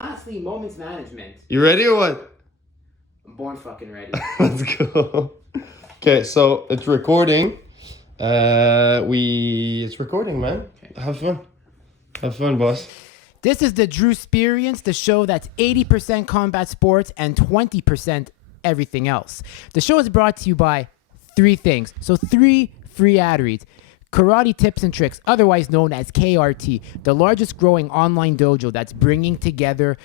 Honestly, moments management. You ready or what? I'm born fucking ready. Let's go. Okay, so it's recording. It's recording, man. Okay. Have fun. Have fun, boss. This is the Drew Experience, the show that's 80% combat sports and 20% everything else. The show is brought to you by three things. So 3 free ad reads. Karate Tips and Tricks, otherwise known as KRT, the largest growing online dojo that's bringing together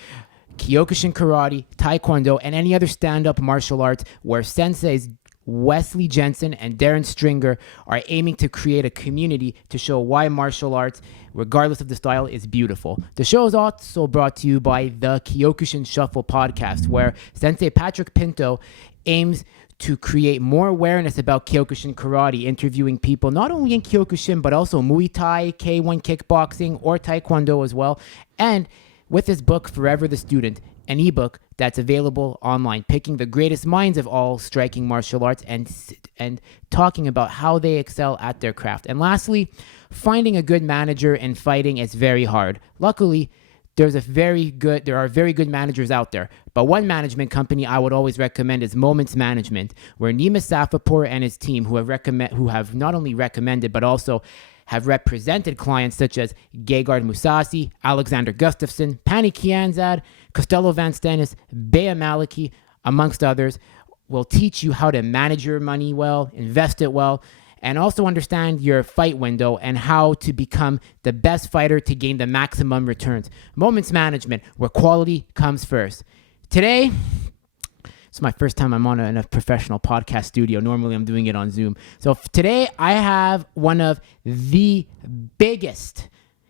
Kyokushin Karate, Taekwondo, and any other stand-up martial arts where senseis Wesley Jensen and Darren Stringer are aiming to create a community to show why martial arts, regardless of the style, is beautiful. The show is also brought to you by the Kyokushin Shuffle podcast, where Sensei Patrick Pinto aims to create more awareness about Kyokushin Karate, interviewing people not only in Kyokushin, but also Muay Thai, K1 kickboxing, or Taekwondo as well. And with his book, Forever the Student, an ebook that's available online, picking the greatest minds of all striking martial arts and talking about how they excel at their craft. And lastly, finding a good manager in fighting is very hard. Luckily, there are very good managers out there. But one management company I would always recommend is Moments Management, where Nima Safapur and his team, who have not only recommended but also have represented clients such as Gegard Mousasi, Alexander Gustafsson, Pani Kianzad, Costello Van Stennis, Bea Maliki, amongst others, will teach you how to manage your money well, invest it well, and also understand your fight window and how to become the best fighter to gain the maximum returns. Moments Management, where quality comes first. Today, it's my first time I'm in a professional podcast studio. Normally, I'm doing it on Zoom. So today, I have one of the biggest.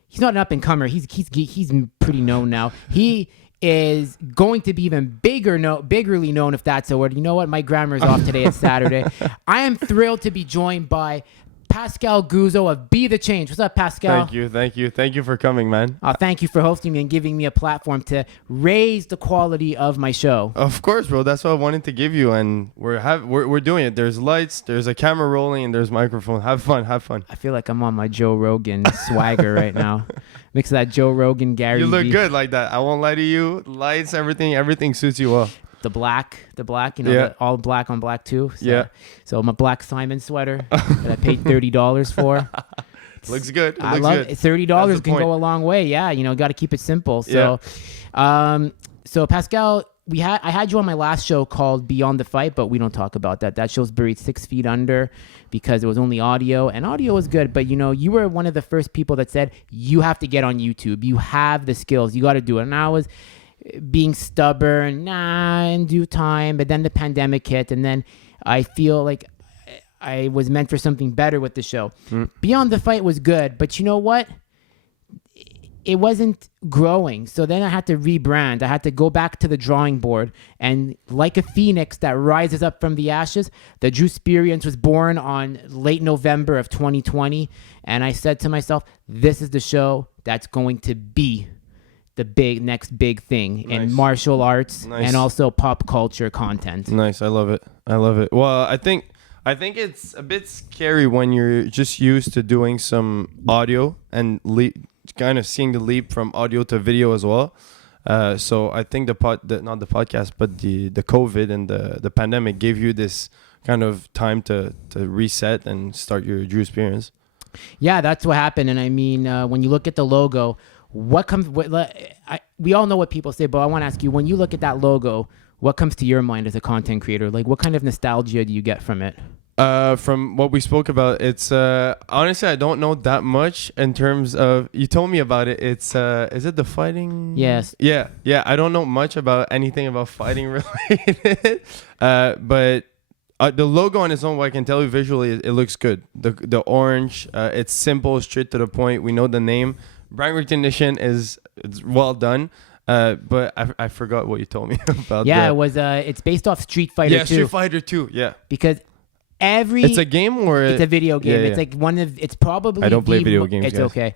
He's not an up-and-comer. He's pretty known now. He is going to be even biggerly known, if that's a word. You know what? My grammar is off today. It's Saturday. I am thrilled to be joined by Pascal Guzzo of Be The Change. What's up, Pascal? Thank you for coming, man. Thank you for hosting me and giving me a platform to raise the quality of my show. Of course, bro. That's what I wanted to give you, and we're doing it. There's lights, there's a camera rolling, and there's microphone. Have fun. I feel like I'm on my Joe Rogan swagger right now. Mix of that Joe Rogan, Gary You look V. good like that. I won't lie to you. Lights, everything suits you well. The black, all black on black too. So, yeah. So my black Simon sweater that I paid $30 for. Looks good. I love it. $30 can go a long way. Yeah, got to keep it simple. So, so Pascal, I had you on my last show called Beyond the Fight, but we don't talk about that. That show's buried 6 feet under because it was only audio, and audio was good. But you were one of the first people that said you have to get on YouTube. You have the skills. You got to do it. And I was being stubborn, in due time, but then the pandemic hit, and then I feel like I was meant for something better with the show. Beyond the Fight was good, but you know what? It wasn't growing. So then I had to rebrand. I had to go back to the drawing board, and like a phoenix that rises up from the ashes, the Drew Experience was born on late November of 2020, and I said to myself, this is the show that's going to be the next big thing in martial arts and also pop culture content. Nice. I love it. Well, I think it's a bit scary when you're just used to doing some audio and kind of seeing the leap from audio to video as well. So I think not the podcast, but the COVID and the pandemic gave you this kind of time to reset and start your Drew Experience. Yeah, that's what happened. And I mean, when you look at the logo, we all know what people say, but I want to ask you, when you look at that logo, what comes to your mind as a content creator? Like, what kind of nostalgia do you get from it? From what we spoke about, it's honestly, I don't know that much in terms of, you told me about it. It's is it the fighting? Yes. Yeah. I don't know much about anything about fighting related. But the logo on its own, what I can tell you visually, it looks good. The orange, it's simple, straight to the point. We know the name. Brand recognition it's well done. But I forgot what you told me about. Yeah, it was. It's based off Street Fighter 2. Yeah, Street Fighter 2. Yeah. Because it's a game or it's a video game. Yeah. It's like it's probably. I don't play video games. It's guys. okay.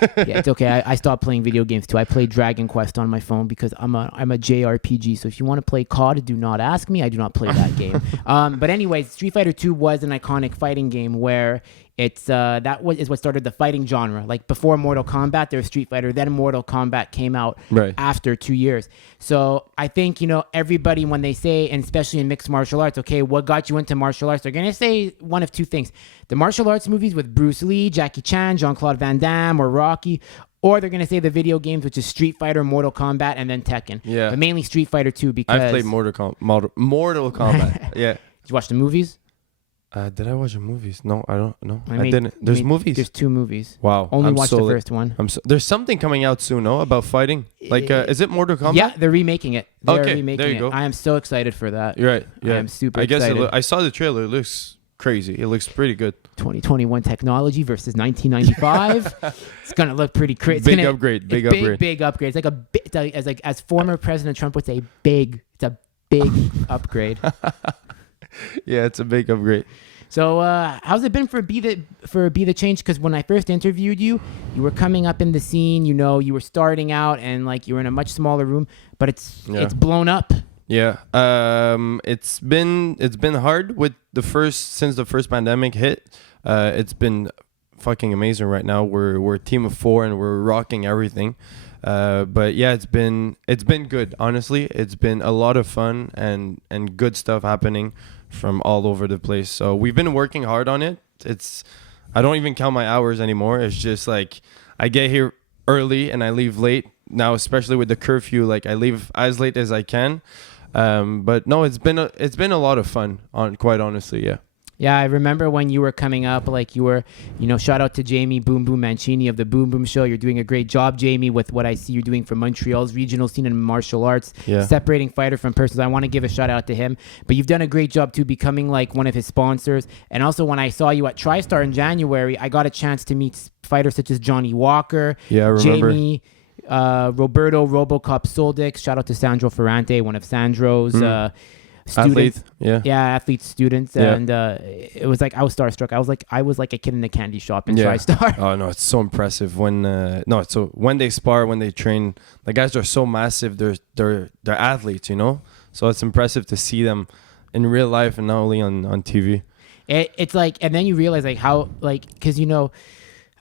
Yeah, it's okay. I stopped playing video games too. I play Dragon Quest on my phone because I'm a JRPG. So if you want to play COD, do not ask me. I do not play that game. But anyways, Street Fighter 2 was an iconic fighting game where It's is what started the fighting genre. Like before Mortal Kombat, there was Street Fighter. Then Mortal Kombat came out after 2 years. So I think, everybody, when they say, and especially in mixed martial arts, okay, what got you into martial arts? They're going to say one of two things. The martial arts movies with Bruce Lee, Jackie Chan, Jean-Claude Van Damme, or Rocky. Or they're going to say the video games, which is Street Fighter, Mortal Kombat, and then Tekken. Yeah. But mainly Street Fighter 2 because... I've played Mortal Kombat. Yeah. Did you watch the movies? Did I watch the movies? No, I don't know. I didn't. There's movies? There's 2 movies. Wow. Only watched the first one. There's something coming out soon, no? About fighting? Like, is it Mortal Kombat? Yeah, they're remaking it. They're okay, remaking there you go. I am so excited for that. You're right. Yeah. I am super excited. I saw the trailer. It looks crazy. It looks pretty good. 2021 technology versus 1995. It's gonna look pretty crazy. Big upgrade. Big upgrade. It's like as former President Trump would say, big. It's a big upgrade. Yeah, it's a big upgrade. So how's it been for Be The Change? Because when I first interviewed you, you were coming up in the scene. You were starting out, and like you were in a much smaller room, but it's blown up. Yeah, it's been hard with since the first pandemic hit. It's been fucking amazing right now. We're a team of 4 and we're rocking everything. But yeah, it's been good. Honestly, it's been a lot of fun and good stuff happening from all over the place. So we've been working hard on it. I don't even count my hours anymore. It's just like I get here early and I leave late. Now, especially with the curfew, like I leave as late as I can. But no, it's been a lot of fun, quite honestly. Yeah. Yeah, I remember when you were coming up, like you were, shout out to Jamie Boom Boom Mancini of the Boom Boom Show. You're doing a great job, Jamie, with what I see you're doing for Montreal's regional scene in martial arts, separating fighter from person. I want to give a shout out to him. But you've done a great job too, becoming like one of his sponsors. And also when I saw you at TriStar in January, I got a chance to meet fighters such as Johnny Walker, I remember. Jamie, Roberto Robocop Soldic. Shout out to Sandro Ferrante, one of Sandro's students. Athlete students. And it was like I was starstruck. I was like a kid in a candy shop in TriStar. Oh no, it's so impressive when when they spar, when they train, the guys are so massive. They're athletes, so it's impressive to see them in real life and not only on TV. It's like, and then you realize like how, like, because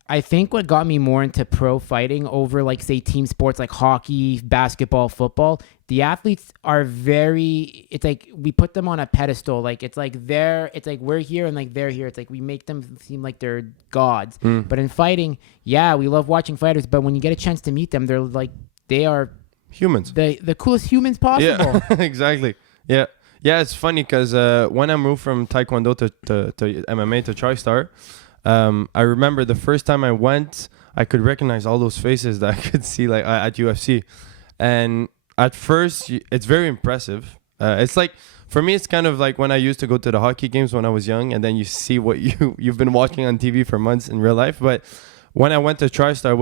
I think what got me more into pro fighting over like say team sports like hockey, basketball, football, the athletes are it's like we put them on a pedestal. Like it's like we're here and like they're here. It's like we make them seem like they're gods. But in fighting, we love watching fighters, but when you get a chance to meet them, they are humans. The coolest humans possible. Yeah, exactly. Yeah. Yeah, it's funny because when I moved from Taekwondo to MMA to TriStar, I remember the first time I went, I could recognize all those faces that I could see like at UFC. And at first, it's very impressive. It's like, for me, it's kind of like when I used to go to the hockey games when I was young, and then you see what you've been watching on TV for months in real life. But when I went to TriStar,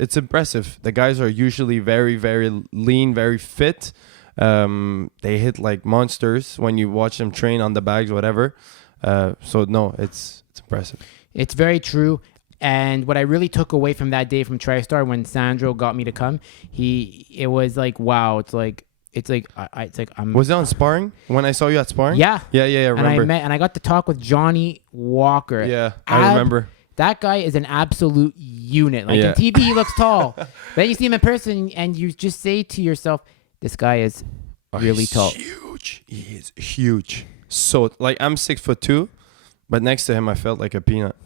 it's impressive. The guys are usually very, very lean, very fit. They hit like monsters when you watch them train on the bags, whatever. So no, it's impressive. It's very true. And what I really took away from that day from TriStar when Sandro got me to come, it was like, wow, it's like I'm. Was it on sparring when I saw you at sparring? Yeah. Yeah. I remember. And I got to talk with Johnny Walker. Yeah, I remember. That guy is an absolute unit. Like on TV, he looks tall. Then you see him in person, and you just say to yourself, "This guy is really tall." Huge. He is huge. So like I'm 6'2", but next to him I felt like a peanut.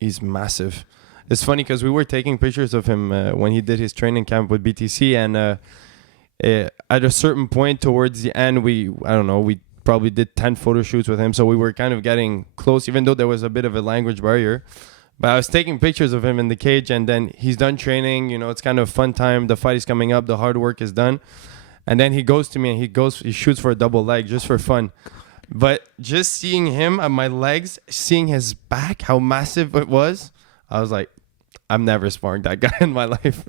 He's massive. It's funny because we were taking pictures of him when he did his training camp with BTC, and at a certain point towards the end, we probably did 10 photo shoots with him, so we were kind of getting close, even though there was a bit of a language barrier. But I was taking pictures of him in the cage, and then he's done training. It's kind of a fun time. The fight is coming up. The hard work is done. And then he goes to me and he shoots for a double leg just for fun. But just seeing him at my legs, seeing his back, how massive it was, I was like, I'm never sparring that guy in my life.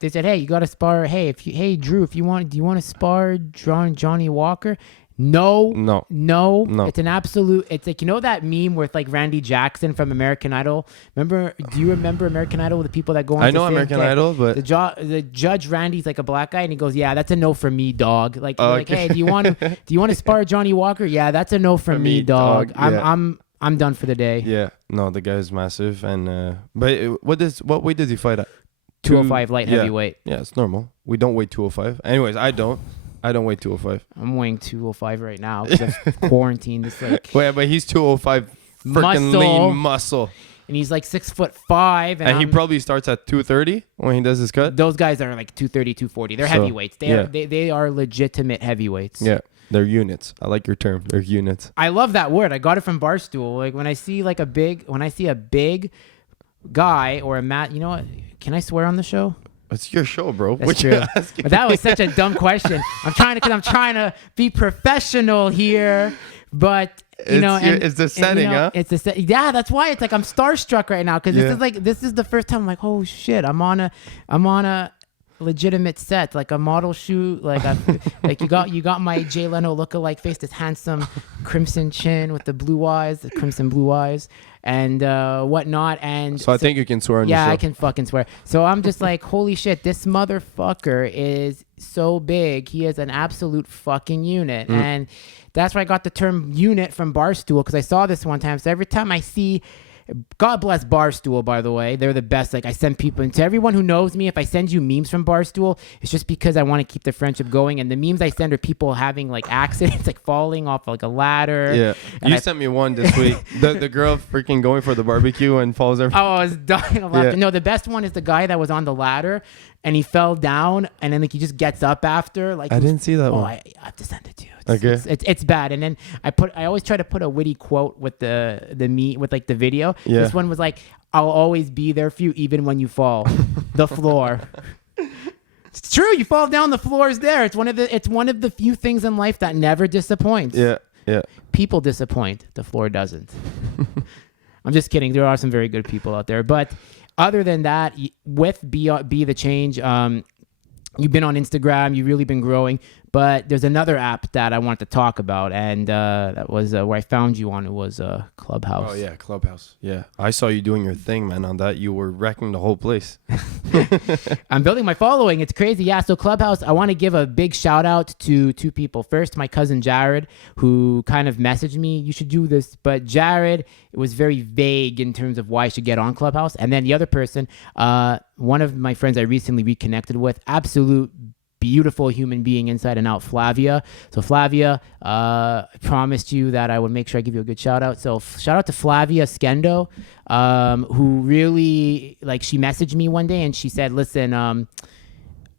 They said, hey, you got to spar. Hey, Drew, do you want to spar Johnny Walker? No. It's an absolute. It's like, that meme with like Randy Jackson from American Idol. Do you remember American Idol? The people that go on. I know American Idol, but the judge Randy's like a black guy, and he goes, "Yeah, that's a no for me, dog." Like, like, hey, do you want to spar Johnny Walker? Yeah, that's a no for me, dog. I'm done for the day. Yeah, No, the guy's massive, and what weight does he fight at? 205 light Yeah. heavyweight. Yeah, it's normal. We don't weigh 205. Anyways, I don't weigh 205. I'm weighing 205 right now because of quarantine. It's like Wait, but he's 205 freaking Muscle. lean muscle. and he's like 6'5", And he probably starts at 230 when he does his cut. those guys are like 230, 240. They're So, heavyweights. yeah. They are legitimate heavyweights. Yeah, they're units. I like your term. They're units. I love that word. I got it from Barstool. Like when I see a big guy or a mat, you know what? Can I swear on the show? It's your show, bro. That's What true. you asking But that me? was such a dumb question. I'm trying to be professional here, but you know, it's the setting, huh? It's the set. Yeah, that's why it's like I'm starstruck right now because Yeah. this is the first time I'm like, oh shit, I'm on a legitimate set, like a model shoot, like like you got my Jay Leno lookalike face, this handsome crimson chin with the crimson blue eyes, and whatnot. And So I think you can swear on yeah, the show. I can fucking swear. So I'm just like, holy shit, this motherfucker is so big. He is an absolute fucking unit. And that's where I got the term unit from Barstool, because I saw this one time. So every time I see, God bless Barstool, by the way. They're the best. Like I send people, and to everyone who knows me, if I send you memes from Barstool, it's just because I want to keep the friendship going. And the memes I send are people having like accidents, like falling off like a ladder. Yeah, And you sent me one this week. the girl freaking going for the barbecue and falls over. Oh, I was dying of laughter. Yeah. No, the best one is the guy that was on the ladder and he fell down and then like he just gets up after. Like I didn't see that oh, one. I have to send it to you. Okay. It's bad. And then I always try to put a witty quote with with like the video. Yeah. This one was like, I'll always be there for you even when you fall. The floor. It's true. You fall down, the floor is there. It's one of the few things in life that never disappoints. Yeah, yeah. People disappoint. The floor doesn't. I'm just kidding. There are some very good people out there. But other than that, with Be The Change, you've been on Instagram. You've really been growing. But there's another app that I wanted to talk about. And that was where I found you on. It was Clubhouse. Oh, yeah, Clubhouse. Yeah. I saw you doing your thing, man, on that. You were wrecking the whole place. I'm building my following. It's crazy. Yeah, so Clubhouse, I want to give a big shout out to two people. First, my cousin Jared, who kind of messaged me, you should do this. But Jared, it was very vague in terms of why I should get on Clubhouse. And then the other person, one of my friends I recently reconnected with, absolute beautiful human being inside and out, Flavia. So Flavia, I promised you that I would make sure I give you a good shout out. So shout out to Flavia Skendo, who really, like, she messaged me one day and she said, listen,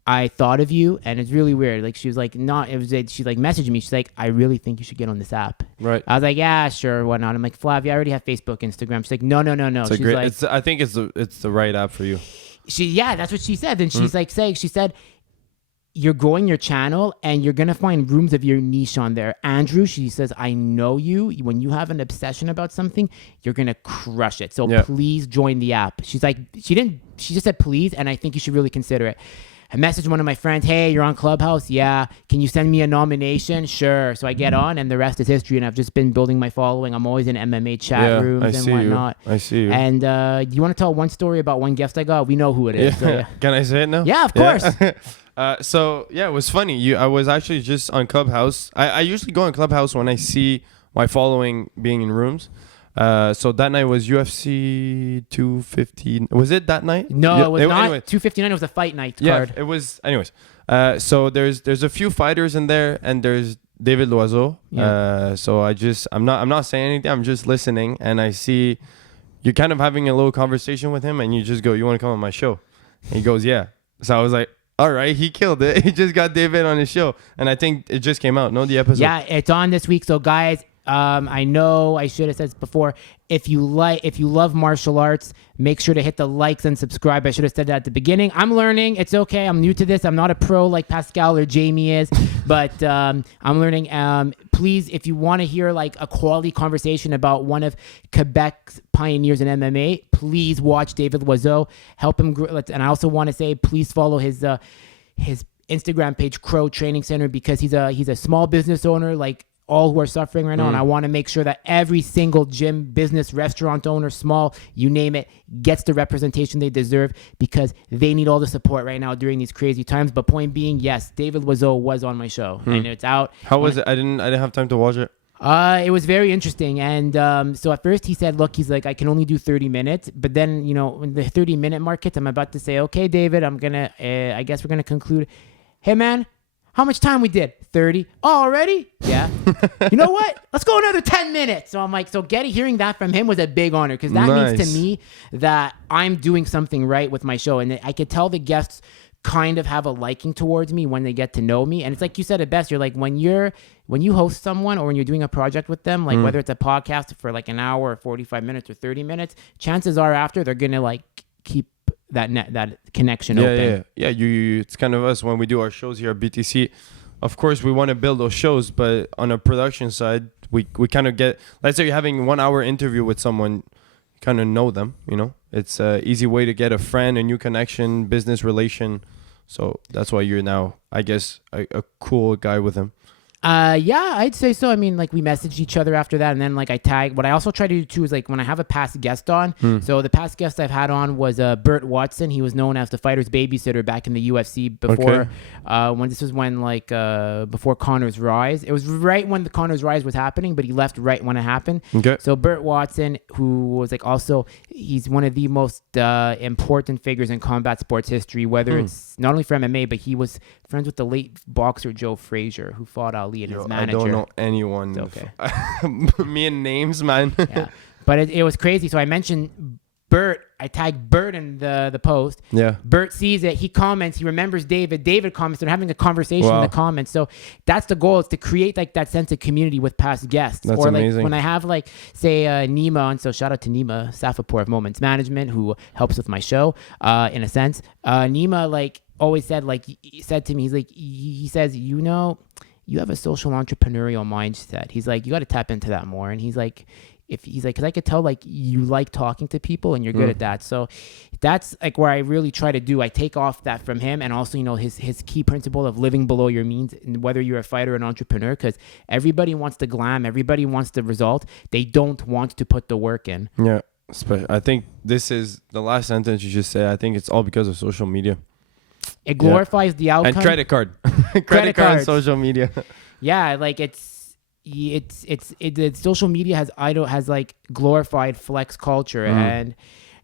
I thought of you, and it's really weird. Like, she was like, she like messaged me. She's like, I really think you should get on this app. Right. I was like, yeah, sure, whatnot. I'm like, Flavia, I already have Facebook, Instagram. She's like, no. It's She's like, I think it's the right app for you. that's what she said. Then she's like saying, she said, you're growing your channel and you're going to find rooms of your niche on there. Andrew, she says, I know you. When you have an obsession about something, you're going to crush it. So please join the app. She's like, she just said please, and I think you should really consider it. I messaged one of my friends, hey, you're on Clubhouse? Yeah. Can you send me a nomination? Sure. So I get on, and the rest is history, and I've just been building my following. I'm always in MMA chat rooms and whatnot. I see you. And do you want to tell one story about one guest I got? We know who it is. Yeah. So, yeah. Can I say it now? Yeah, of course. So yeah, it was funny. I was actually just on Clubhouse. I usually go on Clubhouse when I see my following being in rooms. So that night was UFC 215. Was it that night? No, Yeah, it was not. anyway. 259. It was a fight night Yeah, card. it was. Anyways, so there's a few fighters in there, and there's David Loiseau. Yeah. So I'm not saying anything. I'm just listening, and I see you're kind of having a little conversation with him, and you just go, "You want to come on my show?" And he goes, "Yeah." So I was like, all right, he killed it. He just got David on his show, and I think it just came out. No, the episode. Yeah, it's on this week. So guys, I know I should have said this before. If you love martial arts, make sure to hit the likes and subscribe. I should have said that at the beginning. I'm learning. It's okay. I'm new to this. I'm not a pro like Pascal or Jamie is, but I'm learning. Please, if you want to hear like a quality conversation about one of Quebec's pioneers in MMA, please watch David Loiseau. Help him grow. And I also want to say, please follow his Instagram page, Crow Training Center, because he's a small business owner like all who are suffering right now, and I want to make sure that every single gym, business, restaurant owner, small, you name it, gets the representation they deserve, because they need all the support right now during these crazy times. But point being, yes, David Loiseau was on my show, and it's out. How was it? I didn't have time to watch it. It was very interesting. And so at first he said, look, he's like, I can only do 30 minutes. But then, when the 30-minute mark hits, I'm about to say, okay, David, I guess we're going to conclude. Hey, man, how much time we did? 30. Oh, already? Yeah. You know what? Let's go another 10 minutes. So I'm like, hearing that from him was a big honor because that means to me that I'm doing something right with my show. And I could tell the guests kind of have a liking towards me when they get to know me. And it's like you said it best. You're like, when you host someone or when you're doing a project with them, like whether it's a podcast for like an hour or 45 minutes or 30 minutes, chances are after they're going to like keep that connection open. Yeah. It's kind of us when we do our shows here at BTC. Of course, we want to build those shows, but on a production side, we kind of get, let's say you're having 1 hour interview with someone, kind of know them, It's an easy way to get a friend, a new connection, business relation. So that's why you're now, I guess, a cool guy with him. Yeah, I'd say so. I mean, like we messaged each other after that, and then like I tag. What I also try to do too is like when I have a past guest on. So the past guest I've had on was Bert Watson. He was known as the fighter's babysitter back in the UFC before. Before Conor's rise. It was right when the Conor's rise was happening, but he left right when it happened. Okay. So Bert Watson, who was like also, he's one of the most important figures in combat sports history. Whether it's not only for MMA, but he was friends with the late boxer Joe Frazier, who fought Ali and his manager. I don't know anyone. It's okay. Me and names, man. Yeah, but it was crazy. So I mentioned Bert. I tagged Bert in the post. Yeah. Bert sees it. He comments. He remembers David. David comments. They're having a conversation in the comments. So that's the goal, is to create like that sense of community with past guests. That's or amazing. Like when I have like say Nima on. So shout out to Nima Safapur of Moments Management, who helps with my show in a sense. Nima like always said to me, he's like, he says, you have a social entrepreneurial mindset. He's like, you got to tap into that more. And he's like, because I could tell like you like talking to people and you're good at that. So that's like where I really try to do. I take off that from him, and also his key principle of living below your means, whether you're a fighter or an entrepreneur, because everybody wants the glam, everybody wants the result. They don't want to put the work in. Yeah, I think this is the last sentence you just said. I think it's all because of social media. It glorifies the outcome. And credit card. credit card and social media. Yeah, like it's social media has like glorified flex culture, and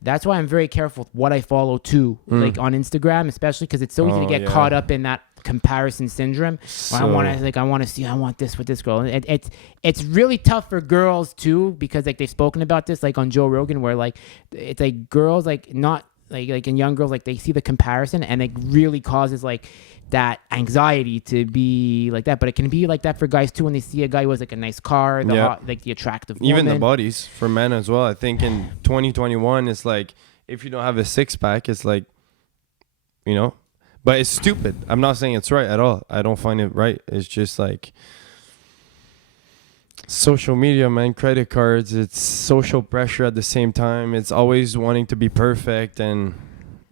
that's why I'm very careful with what I follow too, like on Instagram, especially because it's so easy to get caught up in that comparison syndrome. I want this with this girl. And it's really tough for girls too, because like they've spoken about this like on Joe Rogan, where like it's like girls like not like in young girls, like they see the comparison and it really causes like that anxiety to be like that. But it can be like that for guys too when they see a guy who has like a nice car, the attractive woman. Even the bodies for men as well. I think in 2021 it's like, if you don't have a six-pack, it's like, but it's stupid. I'm not saying it's right at all. I don't find it right. It's just like social media, man, credit cards, it's social pressure at the same time. It's always wanting to be perfect, and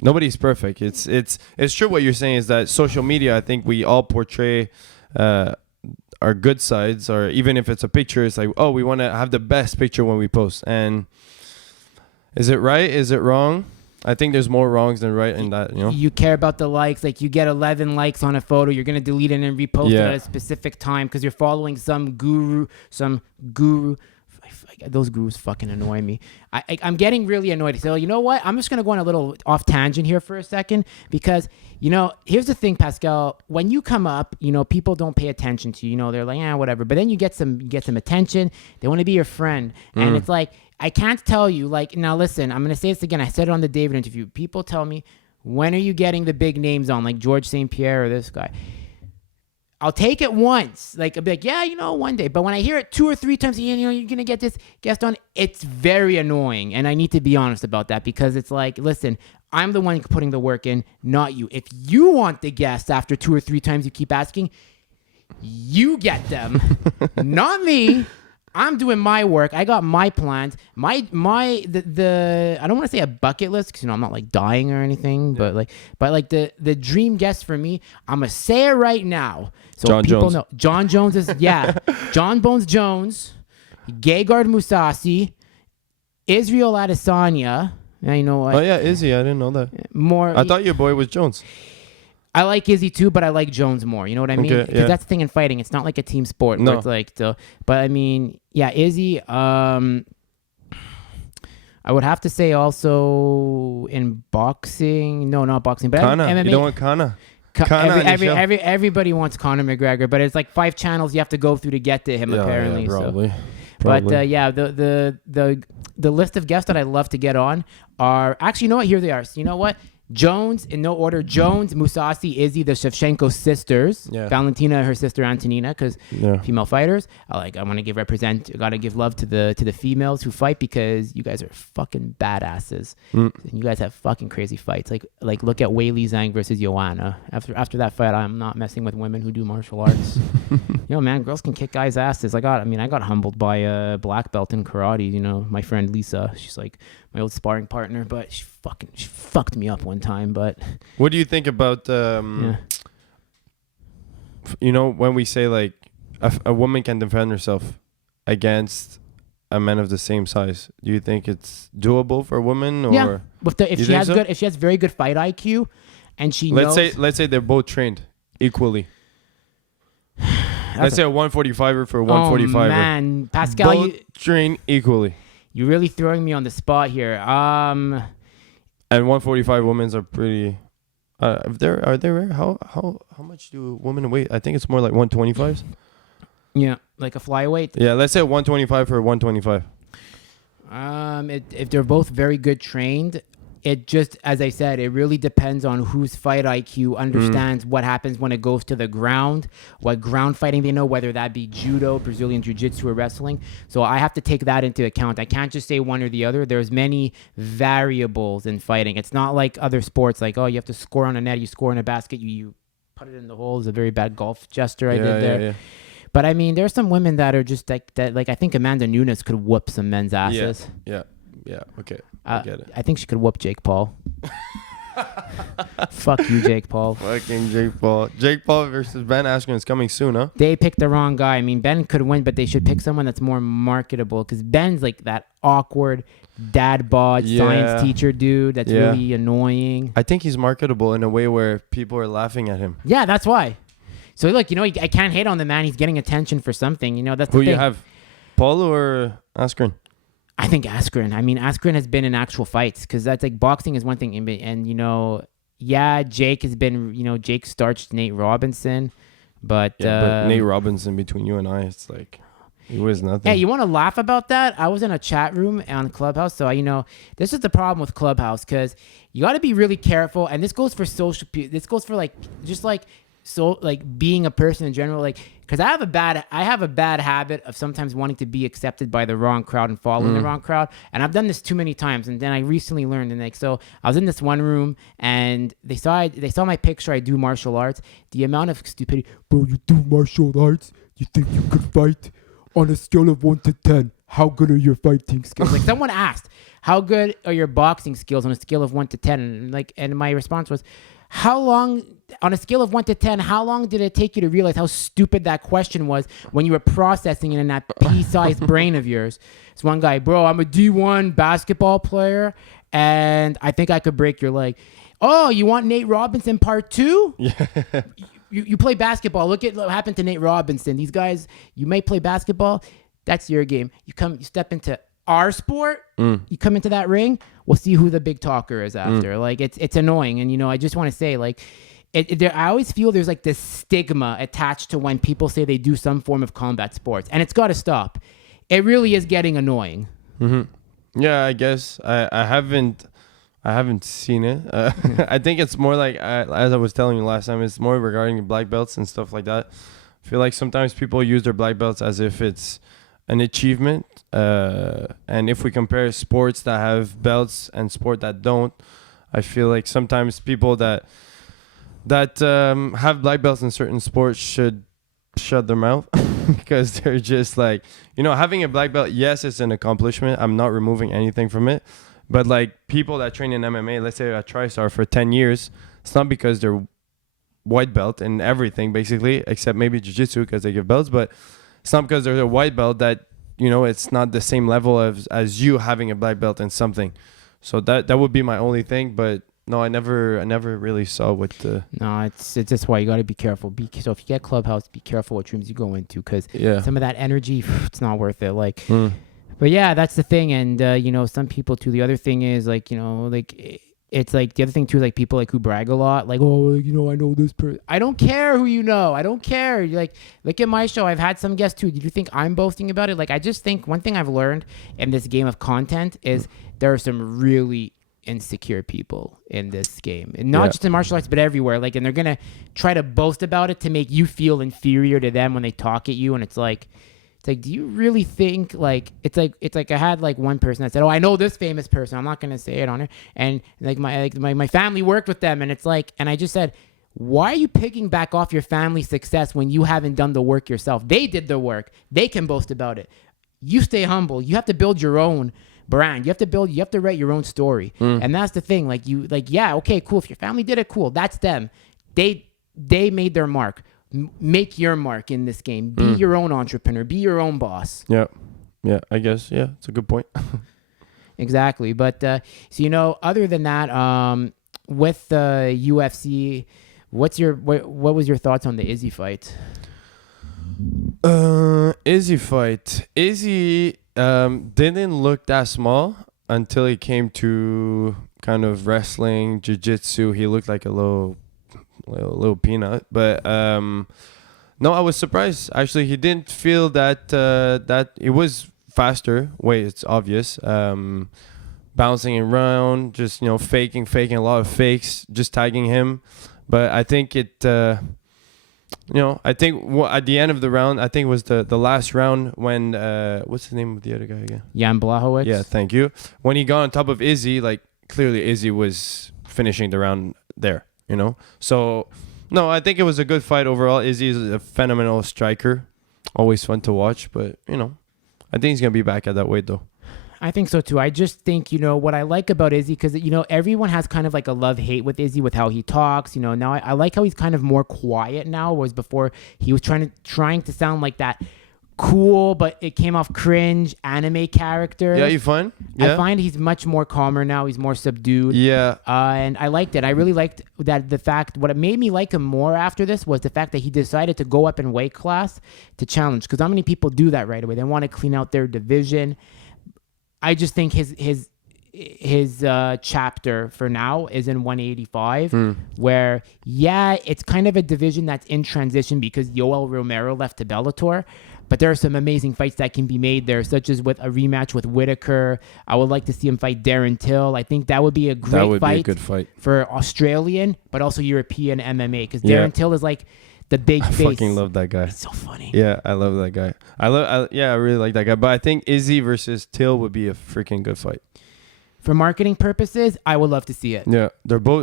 nobody's perfect. It's true what you're saying is that social media, I think we all portray our good sides, or even if it's a picture, it's like, oh, we want to have the best picture when we post. And is it right? Is it wrong? I think there's more wrongs than right in that, You care about the likes. Like you get 11 likes on a photo, you're going to delete it and repost it at a specific time because you're following some guru. Those gurus fucking annoy me. I'm getting really annoyed. So you know what? I'm just going to go on a little off tangent here for a second because, here's the thing, Pascal. When you come up, people don't pay attention to you. They're like, whatever. But then you get some attention. They want to be your friend. And it's like, I can't tell you, like, now listen, I'm going to say this again. I said it on the David interview. People tell me, when are you getting the big names on, like George St. Pierre or this guy? I'll take it once. Like, I'll be like, one day. But when I hear it 2 or 3 times, you're going to get this guest on, it's very annoying. And I need to be honest about that because it's like, listen, I'm the one putting the work in, not you. If you want the guest after 2 or 3 times you keep asking, you get them, not me. I'm doing my work. I got my plans. I don't want to say a bucket list because I'm not like dying or anything, but the dream guest for me, I'm gonna say it right now so John people Jones. know. John Jones is John Bones Jones, Gegard Mousasi, Israel Adesanya. Now you know what? Oh yeah, Izzy. I didn't know that. More. I thought your boy was Jones. I like Izzy too, but I like Jones more. You know what I mean? Okay, Because yeah. that's the thing in fighting. It's not like a team sport. No. Where it's like but I mean, yeah, Izzy. I would have to say also in boxing. No, not boxing, but Kana. MMA. You don't want Kana? Kana on your show? Everybody wants Conor McGregor, but it's like 5 channels you have to go through to get to him. Apparently, Yeah, probably. So. Probably. But yeah, the list of guests that I'd love to get on are actually, you know what? Here they are. So you know what? Jones, in no order. Jones, Musasi, Izzy, the Shevchenko sisters. Yeah. Valentina and her sister Antonina, because Yeah. female fighters. I want to gotta give love to the females who fight, because you guys are fucking badasses. And you guys have fucking crazy fights. Like look at Wei Li Zhang versus Joanna. After that fight, I'm not messing with women who do martial arts. Man, girls can kick guys' asses. I got humbled by a black belt in karate. You know, my friend Lisa. She's like my old sparring partner, but she fucked me up one time. But What do you think about you know, when we say like a woman can defend herself against a man of the same size? Do you think it's doable for a woman? Or yeah, if You she think has so? if she has very good fight IQ, and she knows. let's say they're both trained equally. Let's say a 145er for a 145er. Oh man, Pascal, both trained equally. you're really throwing me on the spot here. And 145 women's are pretty. If they're are they rare? How much do women weigh? I think it's more like 125s. Yeah, like a flyweight. Yeah, let's say 125 for 125. If they're both very good trained, it just, as I said, it really depends on whose fight IQ understands what happens when it goes to the ground, what ground fighting they know, whether that be judo, Brazilian jiu-jitsu, or wrestling. So I have to take that into account. I can't just say one or the other. There's many variables in fighting. It's not like other sports, like, oh, you have to score on a net, you score in a basket, you put it in the hole. Is a very bad golf gesture I did there. Yeah. But I mean, there's some women that are just like that. Like I think Amanda Nunes could whoop some men's asses. Yeah. Okay. I get it. I think she could whoop Jake Paul. Fuck you, Jake Paul. Fucking Jake Paul. Jake Paul versus Ben Askren is coming soon, huh? They picked the wrong guy. I mean, Ben could win, but they should pick someone that's more marketable, because Ben's like that awkward dad bod science teacher dude that's really annoying. I think he's marketable in a way where people are laughing at him. Yeah, that's why. So look, I can't hate on the man. He's getting attention for something. That's the Who thing. you have, Paul or Askren? I think Askren. I mean, Askren has been in actual fights, because that's like boxing is one thing, and Jake has been, Jake starched Nate Robinson, but Nate Robinson, between you and I, it's like he was nothing. Hey, you want to laugh about that? I was in a chat room on Clubhouse, so this is the problem with Clubhouse, because you got to be really careful, and this goes for this goes for being a person in general, because I have a bad habit of sometimes wanting to be accepted by the wrong crowd and following the wrong crowd, and I've done this too many times. And then I recently learned, and so I was in this one room, and they saw my picture. I do martial arts. The amount of stupidity, bro. You do martial arts? You think you could fight? On a scale of 1 to 10, how good are your fighting skills? Like someone asked, how good are your boxing skills on a scale of 1 to 10? And my response was, how long, on a scale of 1 to 10, how long did it take you to realize how stupid that question was when you were processing it in that pea-sized brain of yours? It's one guy, bro, I'm a D1 basketball player, and I think I could break your leg. Oh, you want Nate Robinson part 2? Yeah. You play basketball. Look at what happened to Nate Robinson. These guys, you may play basketball. That's your game. You step into our sport. You come into that ring. We'll see who the big talker is after. Like it's annoying. And I just want to say, like, I always feel there's like this stigma attached to when people say they do some form of combat sports, and it's got to stop. It really is getting annoying. Mm-hmm. Yeah, I guess I haven't seen it. I think it's more like, as I was telling you last time, it's more regarding black belts and stuff like that. I feel like sometimes people use their black belts as if it's an achievement. And if we compare sports that have belts and sport that don't, I feel like sometimes people that have black belts in certain sports should shut their mouth because they're just like, having a black belt, yes, it's an accomplishment. I'm not removing anything from it. But like people that train in MMA, let's say a TriStar for 10 years, it's not because they're white belt in everything, basically, except maybe jiu-jitsu because they give belts. But it's not because they're a white belt that, it's not the same level as you having a black belt in something. So that would be my only thing. But No, I never really saw what the. No, it's just why you got to be careful. So if you get Clubhouse, be careful what rooms you go into, because Yeah. some of that energy, it's not worth it. Like, Mm. but yeah, that's the thing. And some people too. The other thing is like, it's like the other thing too, like people like who brag a lot, like, oh, I know this person. I don't care who you know. I don't care. Like, look at my show. I've had some guests too. Did you think I'm boasting about it? Like, I just think one thing I've learned in this game of content is there are some really insecure people in this game, and not just in martial arts, but everywhere. Like, and they're gonna try to boast about it to make you feel inferior to them when they talk at you, and it's like, do you really think like it's like I had like one person that said, oh, I know this famous person. I'm not gonna say it on it, and like my family worked with them, and it's like, and I just said, why are you picking back off your family's success when you haven't done the work yourself? They did the work. They can boast about it. You stay humble. You have to build your own brand. You have to write your own story. And that's the thing. Like yeah, okay, cool. If your family did it, cool. That's them. They made their mark. Make your mark in this game. Be your own entrepreneur. Be your own boss. Yeah. I guess. Yeah, it's a good point. Exactly. But so other than that, with the UFC, what was your thoughts on the Izzy fight? Izzy fight. Izzy didn't look that small until he came to kind of wrestling, jiu-jitsu. He looked like a little peanut, but no, I was surprised. Actually, he didn't feel that it was faster. Wait, it's obvious. Bouncing around, just faking a lot of fakes, just tagging him. But I think it. I think at the end of the round, I think it was the last round when what's the name of the other guy again? Jan Blachowicz. Yeah, thank you. When he got on top of Izzy, like clearly Izzy was finishing the round there. So no, I think it was a good fight overall. Izzy is a phenomenal striker, always fun to watch. But I think he's gonna be back at that weight though. I think so too. I just think, what I like about Izzy, because, everyone has kind of like a love-hate with Izzy with how he talks. Now I like how he's kind of more quiet now, whereas before he was trying to sound like that cool, but it came off cringe anime character. Yeah, you fun? Yeah. I find he's much more calmer now. He's more subdued. Yeah. And I liked it. I really liked that. The fact, what made me like him more after this was the fact that he decided to go up in weight class to challenge. Because how many people do that right away? They want to clean out their division. I just think his chapter for now is in 185, where it's kind of a division that's in transition because Yoel Romero left to Bellator. But there are some amazing fights that can be made there, such as with a rematch with Whitaker. I would like to see him fight Darren Till. I think that would be a great be a good fight for Australian, but also European MMA, because Darren Till is like the big face. I fucking love that guy. He's so funny. Yeah, I love that guy. I really like that guy. But I think Izzy versus Till would be a freaking good fight. For marketing purposes, I would love to see it. Yeah,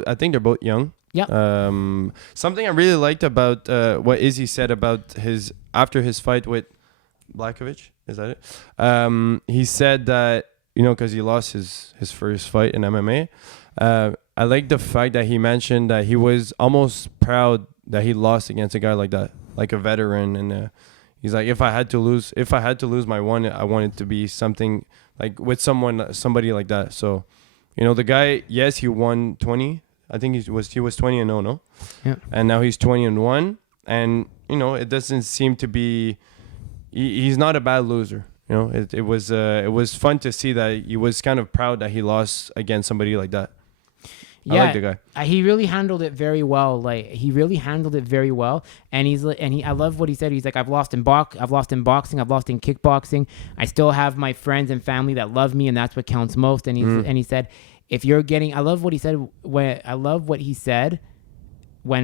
I think they're both young. Yeah. Something I really liked about what Izzy said about after his fight with Blachowicz, is that it? He said that, because he lost his first fight in MMA. I like the fact that he mentioned that he was almost proud that he lost against a guy like that, like a veteran. And he's like, if I had to lose my one, I want it to be something like with somebody like that. So, the guy, yes, he won 20. I think he was 20-0, no? Yeah. And now he's 20-1, and it doesn't seem to be. He's not a bad loser. It was fun to see that he was kind of proud that he lost against somebody like that. Yeah, I like the guy. He really handled it very well. And I love what he said. He's like, I've lost in boxing, I've lost in kickboxing. I still have my friends and family that love me, and that's what counts most. And he said, if you're getting, I love what he said when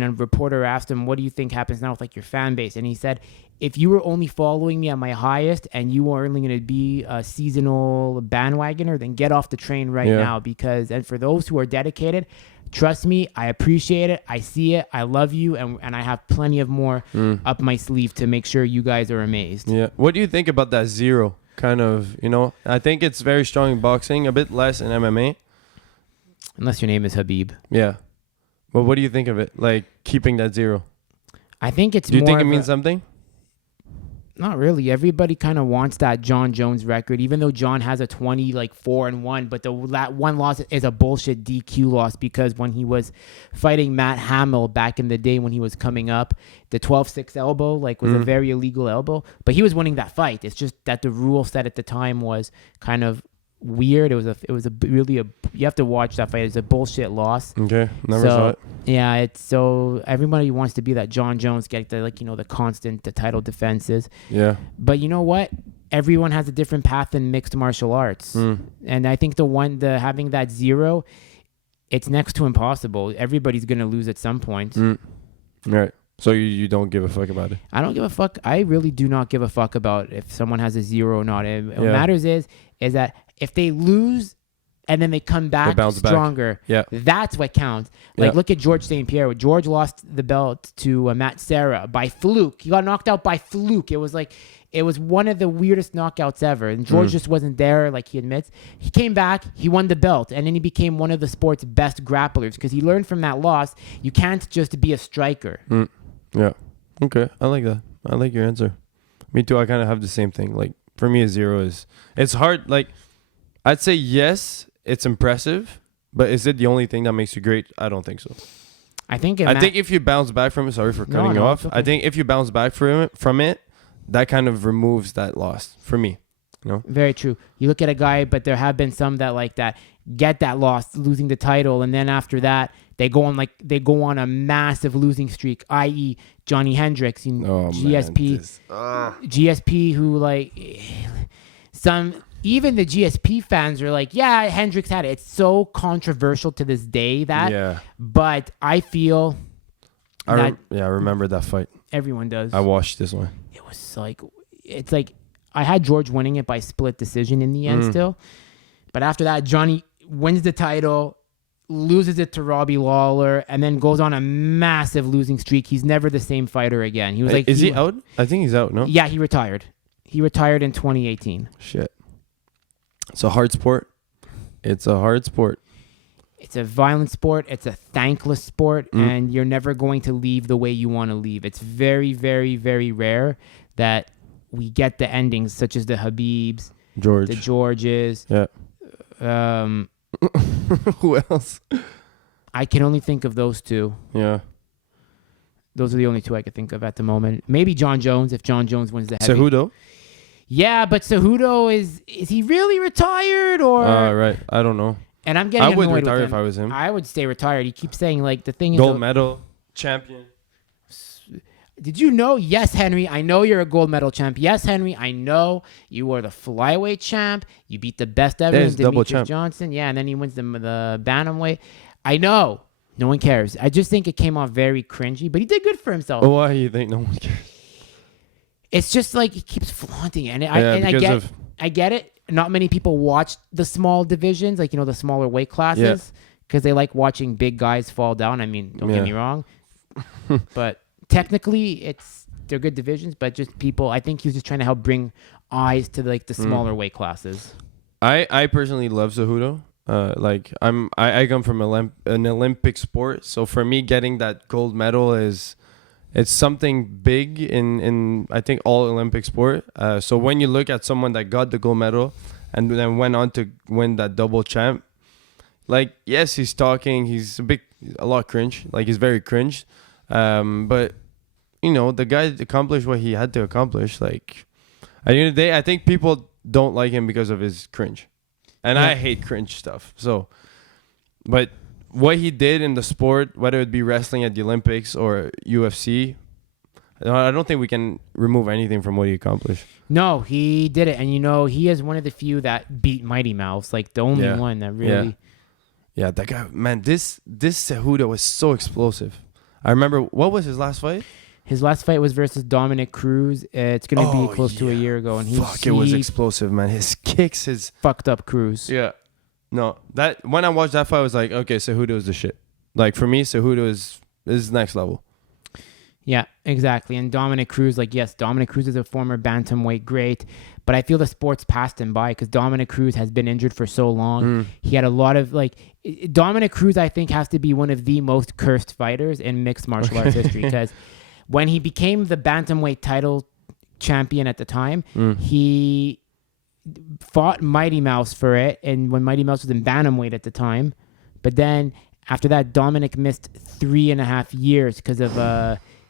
a reporter asked him, what do you think happens now with like your fan base? And he said, if you were only following me at my highest and you were only going to be a seasonal bandwagoner, then get off the train now, and for those who are dedicated, trust me, I appreciate it. I see it. I love you. And I have plenty of more up my sleeve to make sure you guys are amazed. Yeah. What do you think about that zero kind of, I think it's very strong in boxing, a bit less in MMA. Unless your name is Habib. Yeah. Well, what do you think of it? Like keeping that zero? I think it's Do you more think it means something? Not really. Everybody kind of wants that John Jones record, even though John has a 4-1. But that one loss is a bullshit DQ loss because when he was fighting Matt Hamill back in the day when he was coming up, the 12-6 elbow was a very illegal elbow. But he was winning that fight. It's just that the rule set at the time was kind of weird. It was you have to watch that fight. It's a bullshit loss. Okay, never saw it. Yeah, it's so everybody wants to be that John Jones, get the constant the title defenses. Yeah. But you know what? Everyone has a different path in mixed martial arts, and I think having that 0, it's next to impossible. Everybody's gonna lose at some point. Right. So you don't give a fuck about it? I don't give a fuck. I really do not give a fuck about if someone has a 0 or not. What matters is that if they lose and then they come back stronger, that's what counts. Look at George St. Pierre. George lost the belt to Matt Serra by fluke. He got knocked out by fluke. It was one of the weirdest knockouts ever. And George just wasn't there, like he admits. He came back, he won the belt, and then he became one of the sport's best grapplers because he learned from that loss, you can't just be a striker. Yeah. Okay. I like that. I like your answer. Me too. I kind of have the same thing. For me, a 0 it's hard. I'd say yes, it's impressive, but is it the only thing that makes you great? I don't think so. I think if you bounce back from it, sorry for cutting you off. Okay. I think if you bounce back from it, that kind of removes that loss for me. Very true. You look at a guy, but there have been some that get that loss, losing the title, and then after that they go on a massive losing streak, i.e. Johnny Hendricks in GSP. GSP who even the GSP fans are yeah, Hendricks had it. It's so controversial to this day but I feel I remember that fight. Everyone does. I watched this one. It was I had George winning it by split decision in the end still. But after that, Johnny wins the title, loses it to Robbie Lawler, and then goes on a massive losing streak. He's never the same fighter again. He was Is he out? I think he's out, no? Yeah, he retired. He retired in 2018. Shit. It's a hard sport. It's a hard sport. It's a violent sport. It's a thankless sport, and you're never going to leave the way you want to leave. It's very, very, very rare that we get the endings such as the Habibs, the Georges. Yeah. Who else? I can only think of those two. Yeah. Those are the only two I could think of at the moment. Maybe John Jones, if John Jones wins the heavy. Cejudo? Yeah, but Cejudo is he really retired or? Right. I don't know. And I'm getting annoyed with him. I would retire if I was him. I would stay retired. He keeps saying the thing is gold medal champion. Did you know? Yes, Henry. I know you're a gold medal champ. Yes, Henry. I know you are the flyweight champ. You beat the best ever, Demetrius Johnson. Yeah, and then he wins the bantamweight. I know. No one cares. I just think it came off very cringy, but he did good for himself. Why do you think no one cares? It's just he keeps flaunting it. I get it. Not many people watch the small divisions, the smaller weight classes, because they like watching big guys fall down. I mean, don't get me wrong. But technically, they're good divisions, but just people, I think he was just trying to help bring eyes to the smaller weight classes. I personally love Cejudo. I come from an Olympic sport, so for me, getting that gold medal it's something big in I think all Olympic sport. So when you look at someone that got the gold medal and then went on to win that double champ, yes, he's talking, he's a lot cringe, he's very cringe, but the guy accomplished what he had to accomplish. At the end of the day, I think people don't like him because of his cringe. And I hate cringe stuff. So, but what he did in the sport, whether it be wrestling at the Olympics or UFC, I don't think we can remove anything from what he accomplished. No, he did it. And, he is one of the few that beat Mighty Mouse. The only one that really... Yeah, that guy, man, this Cejudo was so explosive. I remember, what was his last fight? His last fight was versus Dominic Cruz. It's going to be close to a year ago. And it was explosive, man. His kicks, fucked up Cruz. Yeah. No, when I watched that fight, I was like, okay, Cejudo is the shit. For me, Cejudo is next level. Yeah, exactly. And Dominic Cruz, yes, Dominic Cruz is a former bantamweight great, but I feel the sport's passed him by because Dominic Cruz has been injured for so long. He had a lot of, Dominic Cruz, I think, has to be one of the most cursed fighters in mixed martial arts history because when he became the bantamweight title champion at the time. He fought Mighty Mouse for it, and when Mighty Mouse was in bantamweight at the time. But then after that, Dominic missed 3.5 years because of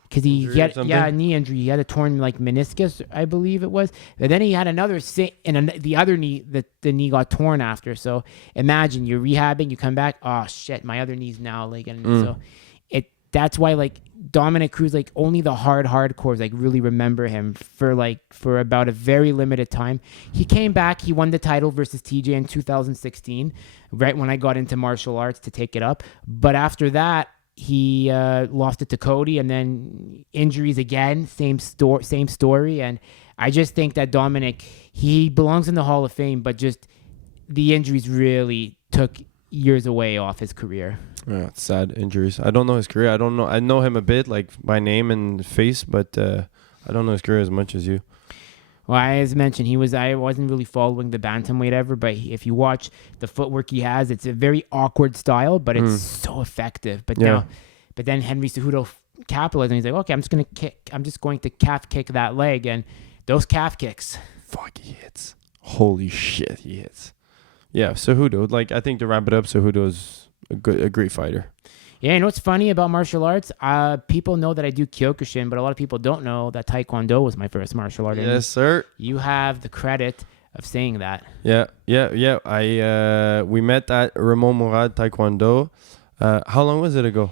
because he had a knee injury. He had a torn like meniscus, I believe it was. And then he had another the other knee, the knee got torn after. So imagine you're rehabbing, you come back, oh shit, my other knee's now like, and so that's why like Dominic Cruz, like only the hardcores like really remember him for about a very limited time. He came back, he won the title versus TJ in 2016, right when I got into martial arts to take it up. But after that, he lost it to Cody, and then injuries again, same story. And I just think that Dominic, he belongs in the Hall of Fame, but just the injuries really took years away off his career. Yeah, it's sad injuries. I don't know his career. I know him a bit, like by name and face, but I don't know his career as much as you. Well, as mentioned, I wasn't really following the bantamweight ever, but if you watch the footwork he has, it's a very awkward style, but it's so effective. But then Henry Cejudo capitalized, and he's like, okay, I'm just going to calf kick that leg, and those calf kicks. Fuck, he hits. Holy shit, he hits. Yeah, Cejudo. Like, I think to wrap it up, Cejudo's a great fighter. Yeah, you know what's funny about martial arts? People know that I do Kyokushin, but a lot of people don't know that Taekwondo was my first martial art. Yes, sir. You have the credit of saying that. Yeah. We met at Ramon Murad Taekwondo. How long was it ago?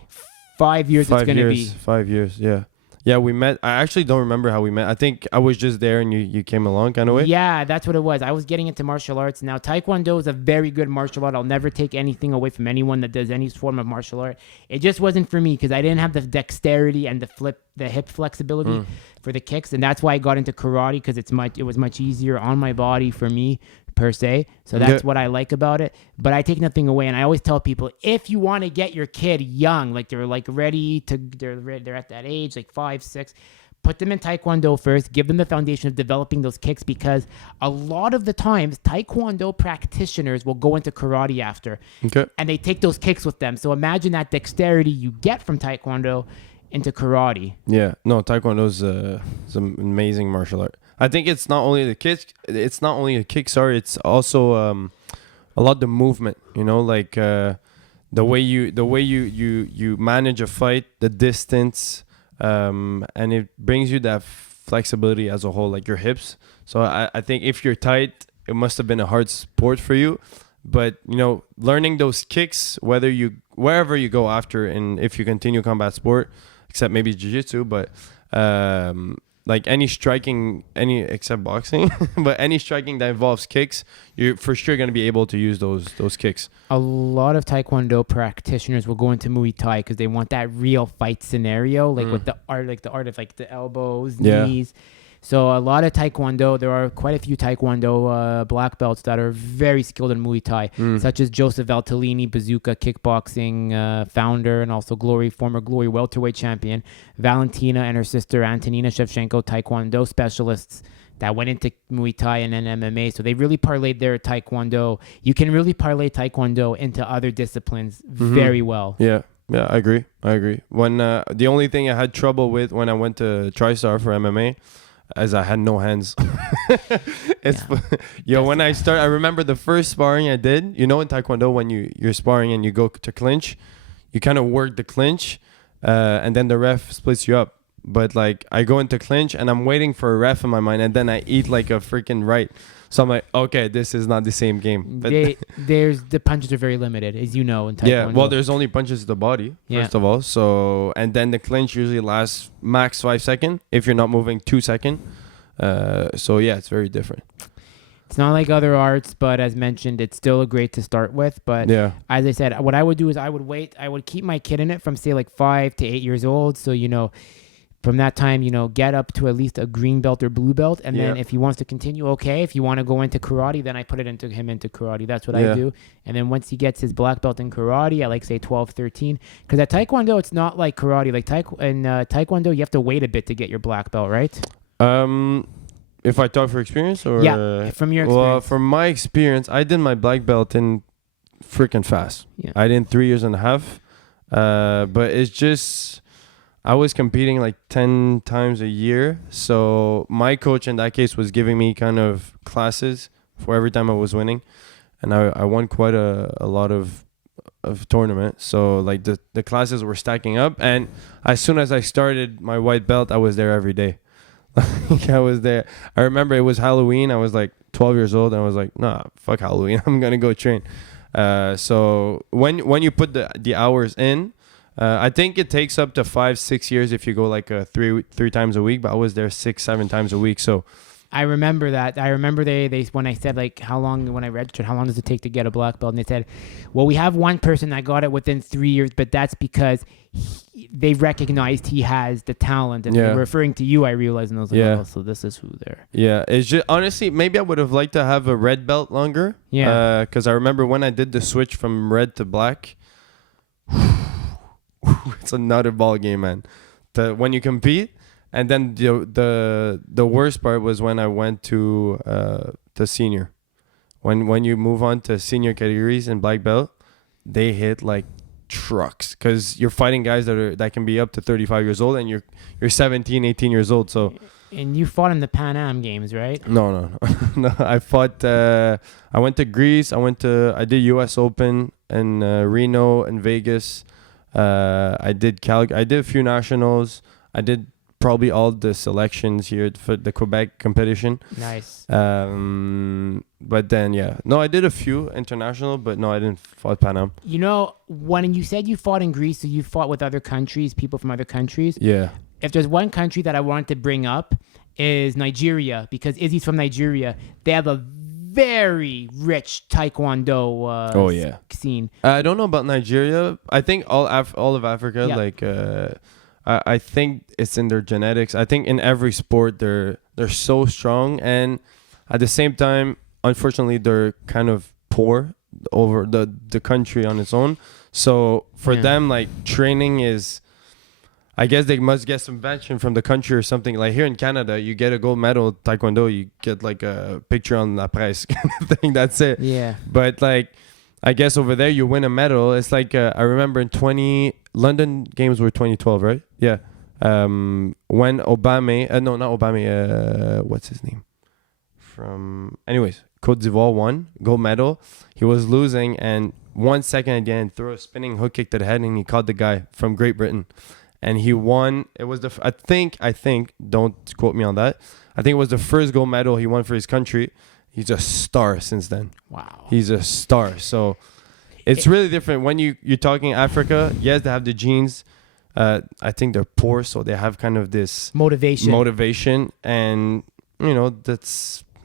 5 years. It's gonna be 5 years. Yeah. Yeah, we met. I actually don't remember how we met. I think I was just there and you came along kind of way. Yeah, that's what it was. I was getting into martial arts. Now, Taekwondo is a very good martial art. I'll never take anything away from anyone that does any form of martial art. It just wasn't for me because I didn't have the dexterity and the hip flexibility for the kicks. And that's why I got into karate, because it was much easier on my body for me per se. So that's what I like about it. But I take nothing away. And I always tell people, if you want to get your kid young, like they're like they're at that age, like 5, 6, put them in Taekwondo first, give them the foundation of developing those kicks, because a lot of the times Taekwondo practitioners will go into karate after and they take those kicks with them. So imagine that dexterity you get from Taekwondo into karate. Yeah, no, Taekwondo is an amazing martial art. I think it's not only the kicks. It's not only a kick. Sorry, it's also a lot of the movement. You know, like the way you manage a fight, the distance, and it brings you that flexibility as a whole, like your hips. So I think if you're tight, it must have been a hard sport for you. But you know, learning those kicks, wherever you go after, and if you continue combat sport, except maybe jiu-jitsu, but like any striking, except boxing, but any striking that involves kicks, you're for sure going to be able to use those kicks. A lot of Taekwondo practitioners will go into Muay Thai because they want that real fight scenario, like with the art of like the elbows, knees. So a lot of Taekwondo, there are quite a few Taekwondo black belts that are very skilled in Muay Thai, such as Joseph Valtellini, Bazooka Kickboxing founder, and also former Glory welterweight champion, Valentina and her sister Antonina Shevchenko, Taekwondo specialists that went into Muay Thai and then MMA. So they really parlayed their Taekwondo. You can really parlay Taekwondo into other disciplines very well. Yeah, I agree. When the only thing I had trouble with when I went to TriStar for MMA, as I had no hands. When I remember the first sparring I did, you know, in Taekwondo, when you're sparring and you go to clinch, you kind of work the clinch, and then the ref splits you up. But like I go into clinch and I'm waiting for a ref in my mind, and then I eat like a freaking right. So I'm like, okay, this is not the same game. But the punches are very limited, as you know, in Taekwondo. Yeah, well, there's only punches to the body, first of all. So, and then the clinch usually lasts max 5 seconds if you're not moving 2 seconds. So yeah, it's very different. It's not like other arts, but as mentioned, it's still great to start with. But as I said, what I would do is I would keep my kid in it from say like 5 to 8 years old. So, you know, from that time, you know, get up to at least a green belt or blue belt. And then if he wants to continue, okay. If you want to go into karate, then I put him into karate. That's what I do. And then once he gets his black belt in karate, I like say 12, 13. Because at Taekwondo, it's not like karate. Like Taekwondo, you have to wait a bit to get your black belt, right? If I talk for experience or... Yeah, from your experience. Well, from my experience, I did my black belt in freaking fast. Yeah. I did 3.5 years. But it's just... I was competing like 10 times a year. So my coach in that case was giving me kind of classes for every time I was winning. And I won quite a lot of tournaments. So like the classes were stacking up. And as soon as I started my white belt, I was there every day. Like I was there. I remember it was Halloween. I was like 12 years old. And I was like, nah, fuck Halloween. I'm going to go train. So when you put the hours in, I think it takes up to 5-6 years if you go like three times a week, but I was there 6-7 times a week. So I remember that. I remember they when I said like when I registered, how long does it take to get a black belt? And they said, well, we have one person that got it within 3 years, but that's because they recognized he has the talent. And they're referring to you, I realized, and I was like, oh, so this is who they're. Yeah, it's just honestly, maybe I would have liked to have a red belt longer. Yeah. Because I remember when I did the switch from red to black, it's another ball game, man. When you compete. And then the worst part was when I went to senior. When you move on to senior categories in black belt, they hit like trucks because you're fighting guys that can be up to 35 years old, and you're 17, 18 years old. So. And you fought in the Pan Am Games, right? No. No, I fought. I went to Greece. I did U.S. Open in Reno and Vegas. I did I did a few nationals. I did probably all the selections here for the Quebec competition. Nice. But then, I did a few international, but no, I didn't fight Pan Am. You know, when you said you fought in Greece, so you fought with other countries, people from other countries. Yeah. If there's one country that I wanted to bring up is Nigeria, because Izzy's from Nigeria. They have a very rich Taekwondo scene. I don't know about Nigeria. I think all of Africa, I think it's in their genetics. I think in every sport they're so strong, and at the same time, unfortunately, they're kind of poor over the country on its own. So for them, like training is, I guess they must get some subvention from the country or something. Like here in Canada, you get a gold medal Taekwondo, you get like a picture on La Presse kind of thing. That's it. Yeah. But like, I guess over there you win a medal. It's like I remember in London Games were 2012, right? Yeah. When Obama, no, not Obama. What's his name? Anyways, Côte d'Ivoire won gold medal. He was losing, and 1 second at the end, threw a spinning hook kick to the head, and he caught the guy from Great Britain, and he won. It was I think. Don't quote me on that. I think it was the first gold medal he won for his country. He's a star since then. Wow. He's a star. So it's really different when you're talking Africa. Yes, they have the genes. I think they're poor, so they have kind of this motivation, and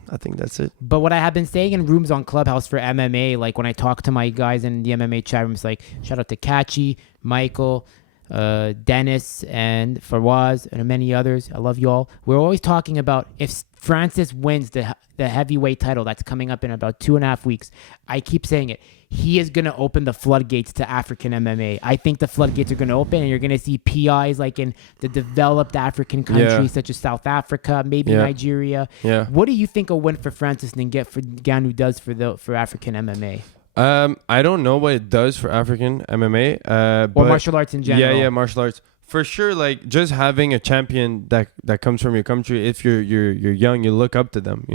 I think that's it. But what I have been saying in rooms on Clubhouse for MMA, like when I talk to my guys in the MMA chat rooms, like shout out to Kachi, Michael, Dennis, and Fawaz, and many others. I love you all. We're always talking about if Francis wins the heavyweight title that's coming up in about 2.5 weeks. I keep saying it. He is going to open the floodgates to African MMA. I think the floodgates are going to open, and you're going to see PIs like in the developed African countries such as South Africa, maybe Nigeria. Yeah. What do you think a win for Francis Ngannou does for African MMA? I don't know what it does for African MMA. Or martial arts in general. Yeah, martial arts. For sure, like just having a champion that comes from your country, if you're young, you look up to them,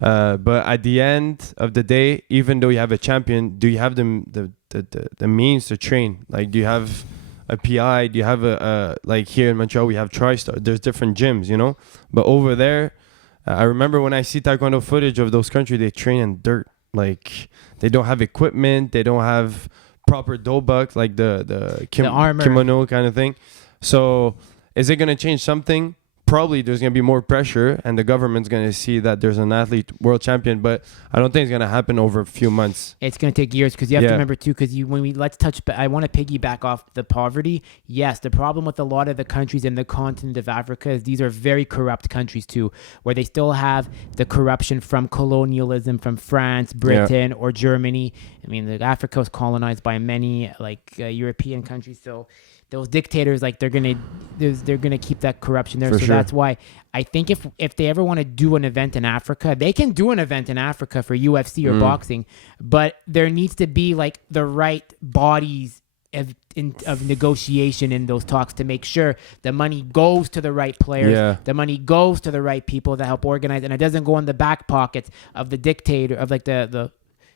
But at the end of the day, even though you have a champion, do you have the means to train? Like, do you have a PI? Do you have like here in Montreal, we have TriStar. There's different gyms, But over there, I remember when I see Taekwondo footage of those countries, they train in dirt. Like, they don't have equipment. They don't have proper dobuk, like the armor, kimono kind of thing. So is it going to change something? Probably there's going to be more pressure, and the government's going to see that there's an athlete world champion, but I don't think it's going to happen over a few months. It's going to take years, because you have to remember too, because I want to piggyback off the poverty. Yes, the problem with a lot of the countries in the continent of Africa is these are very corrupt countries too, where they still have the corruption from colonialism from France, Britain, or Germany. I mean, Africa was colonized by many European countries, so those dictators, like they're gonna keep that corruption there. That's why I think if they ever want to do an event in Africa, they can do an event in Africa for UFC or boxing, but there needs to be like the right bodies of negotiation in those talks to make sure the money goes to the right players, Yeah. the money goes to the right people that help organize, and it doesn't go in the back pockets of the dictator, of like the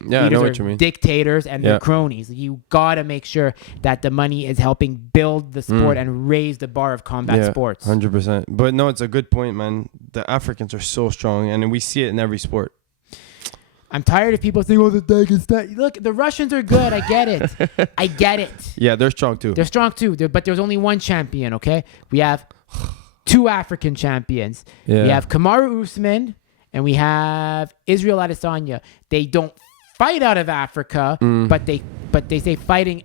Yeah, I leaders know or what you mean. dictators and their Yeah. cronies. You gotta make sure that the money is helping build the sport and raise the bar of combat sports. 100%. But no, it's a good point, man. The Africans are so strong, and we see it in every sport. I'm tired of people saying, "Oh, the Dagestan." Look, the Russians are good. I get it. I get it. Yeah, they're strong too. They're strong too. But there's only one champion. Okay, we have 2 African champions. Yeah. We have Kamaru Usman and we have Israel Adesanya. They don't fight out of Africa, but they say fighting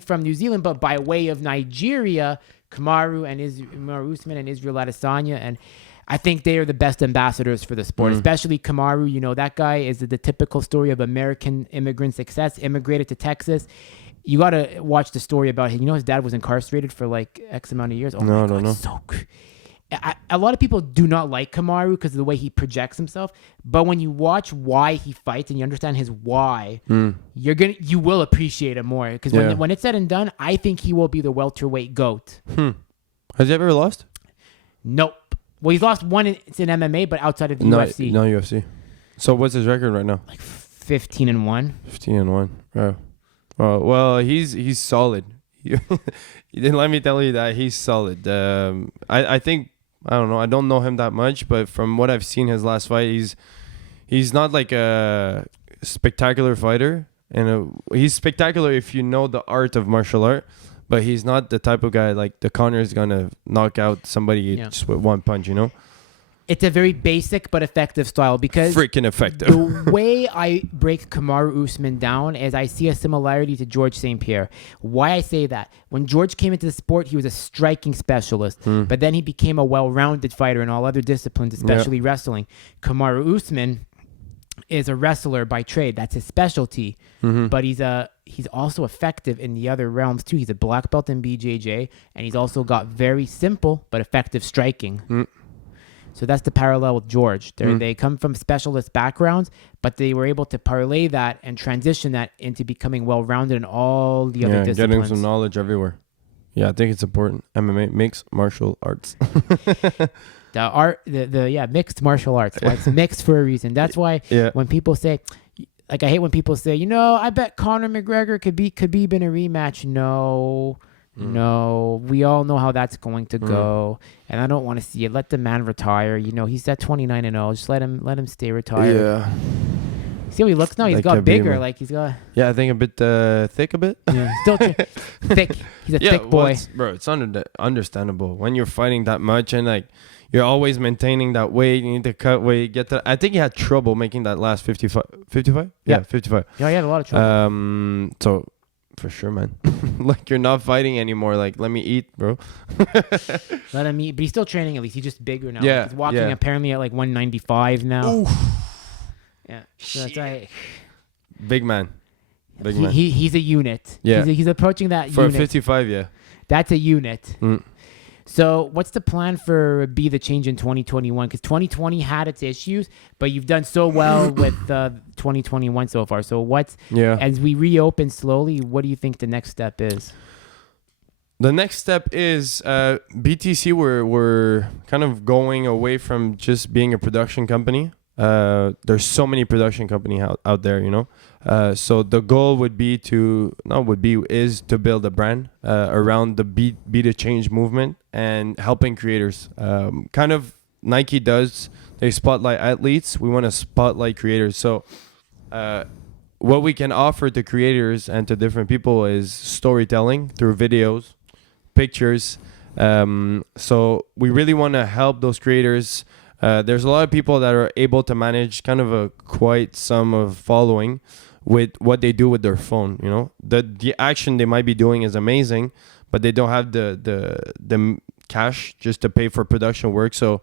from New Zealand, but by way of Nigeria. Kamaru Usman and Israel Adesanya, and I think they are the best ambassadors for the sport, especially Kamaru. You know, that guy is the typical story of American immigrant success, immigrated to Texas. You got to watch the story about him. You know, his dad was incarcerated for like X amount of years. Oh No, my no, God, no. so a lot of people do not like Kamaru because of the way he projects himself. But when you watch why he fights and you understand his why, you will appreciate it more. Because when it's said and done, I think he will be the welterweight GOAT. Has he ever lost? Nope. Well, he's lost one in MMA, but outside of the UFC. No UFC. So what's his record right now? Like 15-1. 15-1. Oh. Well, he's solid. You didn't let me tell you that he's solid. I think, I don't know. I don't know him that much, but from what I've seen his last fight, he's not like a spectacular fighter, and he's spectacular if you know the art of martial art. But he's not the type of guy like the Connor's gonna knock out somebody just with one punch, you know? It's a very basic but effective style because freaking effective. The way I break Kamaru Usman down is I see a similarity to George St. Pierre. Why I say that? When George came into the sport, he was a striking specialist, but then he became a well-rounded fighter in all other disciplines, especially wrestling. Kamaru Usman is a wrestler by trade. That's his specialty. But he's also effective in the other realms too. He's a black belt in BJJ, and he's also got very simple but effective striking. So that's the parallel with George. They come from specialist backgrounds, but they were able to parlay that and transition that into becoming well-rounded in all the other disciplines. Getting some knowledge everywhere. Yeah, I think it's important. MMA, mixed martial arts. Mixed martial arts. Well, it's mixed for a reason. That's why when people say, like, I hate when people say, I bet Conor McGregor could beat Khabib in a rematch. No, we all know how that's going to go, and I don't want to see it. Let the man retire. He's at 29-0. Just let him stay retired. Yeah. See how he looks now? He's got bigger. Man. Like he's got. Yeah, I think a bit thick a bit. Yeah, still thick. He's a thick boy. It's understandable when you're fighting that much and like you're always maintaining that weight. You need to cut weight. I think he had trouble making that last 55. 55? Yeah, 55. Yeah, he had a lot of trouble. So. For sure, man. Like, you're not fighting anymore. Like, let me eat, bro. Let him eat. But he's still training at least. He's just bigger now. Yeah. Like, he's walking apparently at like 195 now. Oof. Yeah. So that's right. Big man. He's a unit. Yeah. He's approaching that for unit. For 55, yeah. That's a unit. So what's the plan for Be The Change in 2021? Because 2020 had its issues, but you've done so well with 2021 so far. So as we reopen slowly, what do you think the next step is? The next step is BTC. We're kind of going away from just being a production company. There's so many production companies out there, So the goal is to build a brand around the Be The Change movement and helping creators. Kind of Nike does. They spotlight athletes. We want to spotlight creators. So what we can offer to creators and to different people is storytelling through videos, pictures. So we really want to help those creators. There's a lot of people that are able to manage kind of a quite some of following with what they do with their phone. The action they might be doing is amazing, but they don't have the cash just to pay for production work. So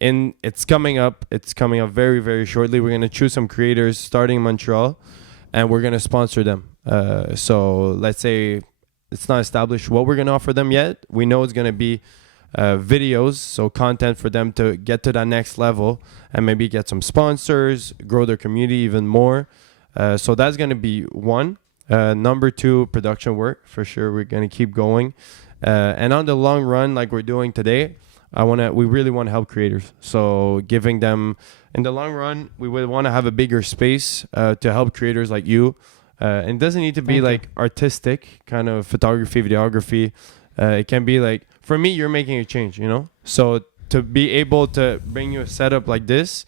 it's coming up very, very shortly. We're going to choose some creators starting in Montreal, and we're going to sponsor them. So let's say it's not established what we're going to offer them yet. We know it's going to be videos, so content for them to get to that next level and maybe get some sponsors, grow their community even more. So that's going to be one. Number 2, production work. For sure, we're going to keep going. And on the long run, like we're doing today, we really want to help creators. So giving them, in the long run, we would want to have a bigger space to help creators like you. And it doesn't need to be like artistic kind of photography, videography. It can be like, for me, you're making a change, you know? So to be able to bring you a setup like this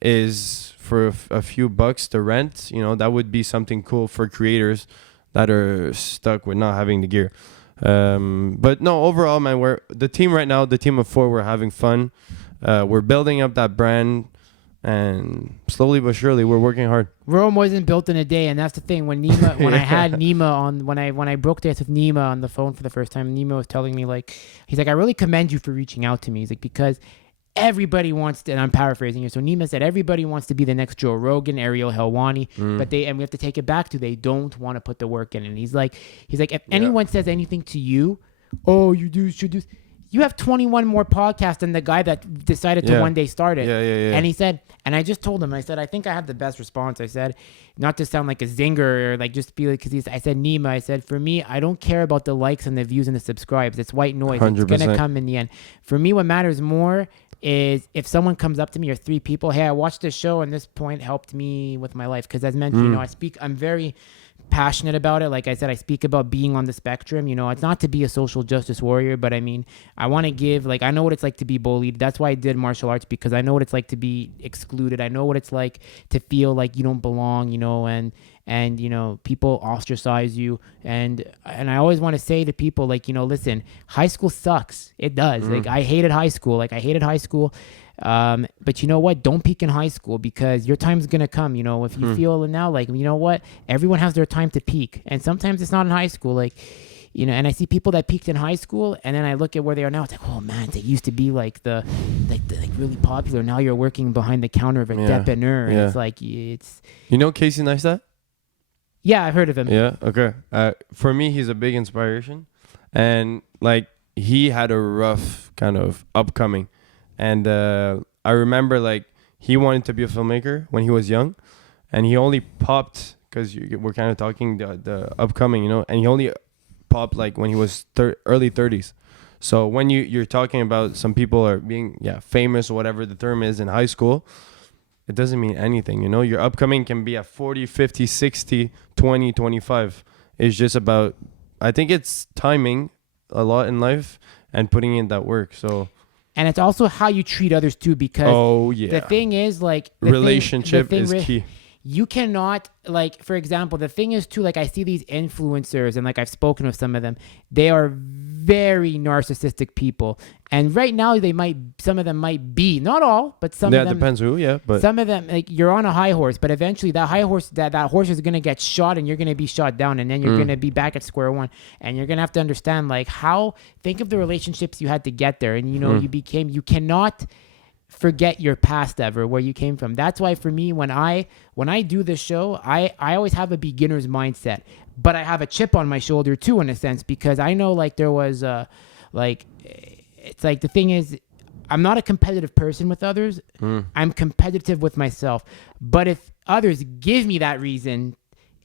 is for a few bucks to rent, you know, that would be something cool for creators that are stuck with not having the gear. But no, overall, man, we're the team right now, the team of 4, we're having fun. We're building up that brand, and slowly but surely we're working hard. Rome wasn't built in a day, and that's the thing. When I had Nima on, when I broke dance with Nima on the phone for the first time, Nima was telling me, like, he's like, I really commend you for reaching out to me. He's like, because everybody wants to, and I'm paraphrasing here. So Nima said everybody wants to be the next Joe Rogan, Ariel Helwani, but we have to take it back to, they don't want to put the work in. And he's like, if anyone says anything to you, oh, you should do. You have 21 more podcasts than the guy that decided to one day start it. Yeah. And he said, and I just told him, I said, I think I had the best response. I said, not to sound like a zinger or like just be like, because I said, Nima, I said, for me, I don't care about the likes and the views and the subscribes. It's white noise. 100%. It's going to come in the end. For me, what matters more is if someone comes up to me or 3 people, hey, I watched this show and this point helped me with my life. Because as mentioned, you know, I'm very passionate about it. Like I said, I speak about being on the spectrum. You know, it's not to be a social justice warrior, but I mean, I want to give, like, I know what it's like to be bullied. That's why I did martial arts, because I know what it's like to be excluded. I know what it's like to feel like you don't belong, you know, and you know, people ostracize you. And I always want to say to people, like, you know, listen, high school sucks. It does. Like, I hated high school. But you know what? Don't peak in high school, because your time's going to come. You know, if you feel now, like, you know what? Everyone has their time to peak. And sometimes it's not in high school. Like, you know, and I see people that peaked in high school, and then I look at where they are now. It's like, oh man, they used to be like the really popular. Now you're working behind the counter of a dépanneur. And it's like, it's. You know Casey Neistat? Yeah, I've heard of him. Yeah. Okay. For me, he's a big inspiration, and like he had a rough kind of upcoming. And I remember, like, he wanted to be a filmmaker when he was young, and he only popped, because we're kind of talking the upcoming, you know, and he only popped like when he was early 30s. So when you're talking about some people are being famous or whatever the term is in high school, it doesn't mean anything, you know. Your upcoming can be at 40, 50, 60, 20, 25. It's just about, I think it's timing a lot in life and putting in that work. So. And it's also how you treat others too, because the thing is, like, relationship is key. You cannot, like, for example, the thing is too, like, I see these influencers, and like I've spoken with some of them, they are very narcissistic people. And right now some of them might be, not all, but some of them. Yeah, depends who, but. Some of them, like, you're on a high horse, but eventually that high horse, that horse is going to get shot, and you're going to be shot down, and then you're going to be back at square one. And you're going to have to understand, like, think of the relationships you had to get there. And, you know, you cannot forget your past ever, where you came from. That's why for me, when I do this show, I always have a beginner's mindset, but I have a chip on my shoulder too, in a sense, because I know, like, there was it's like, the thing is, I'm not a competitive person with others. I'm competitive with myself. But if others give me that reason,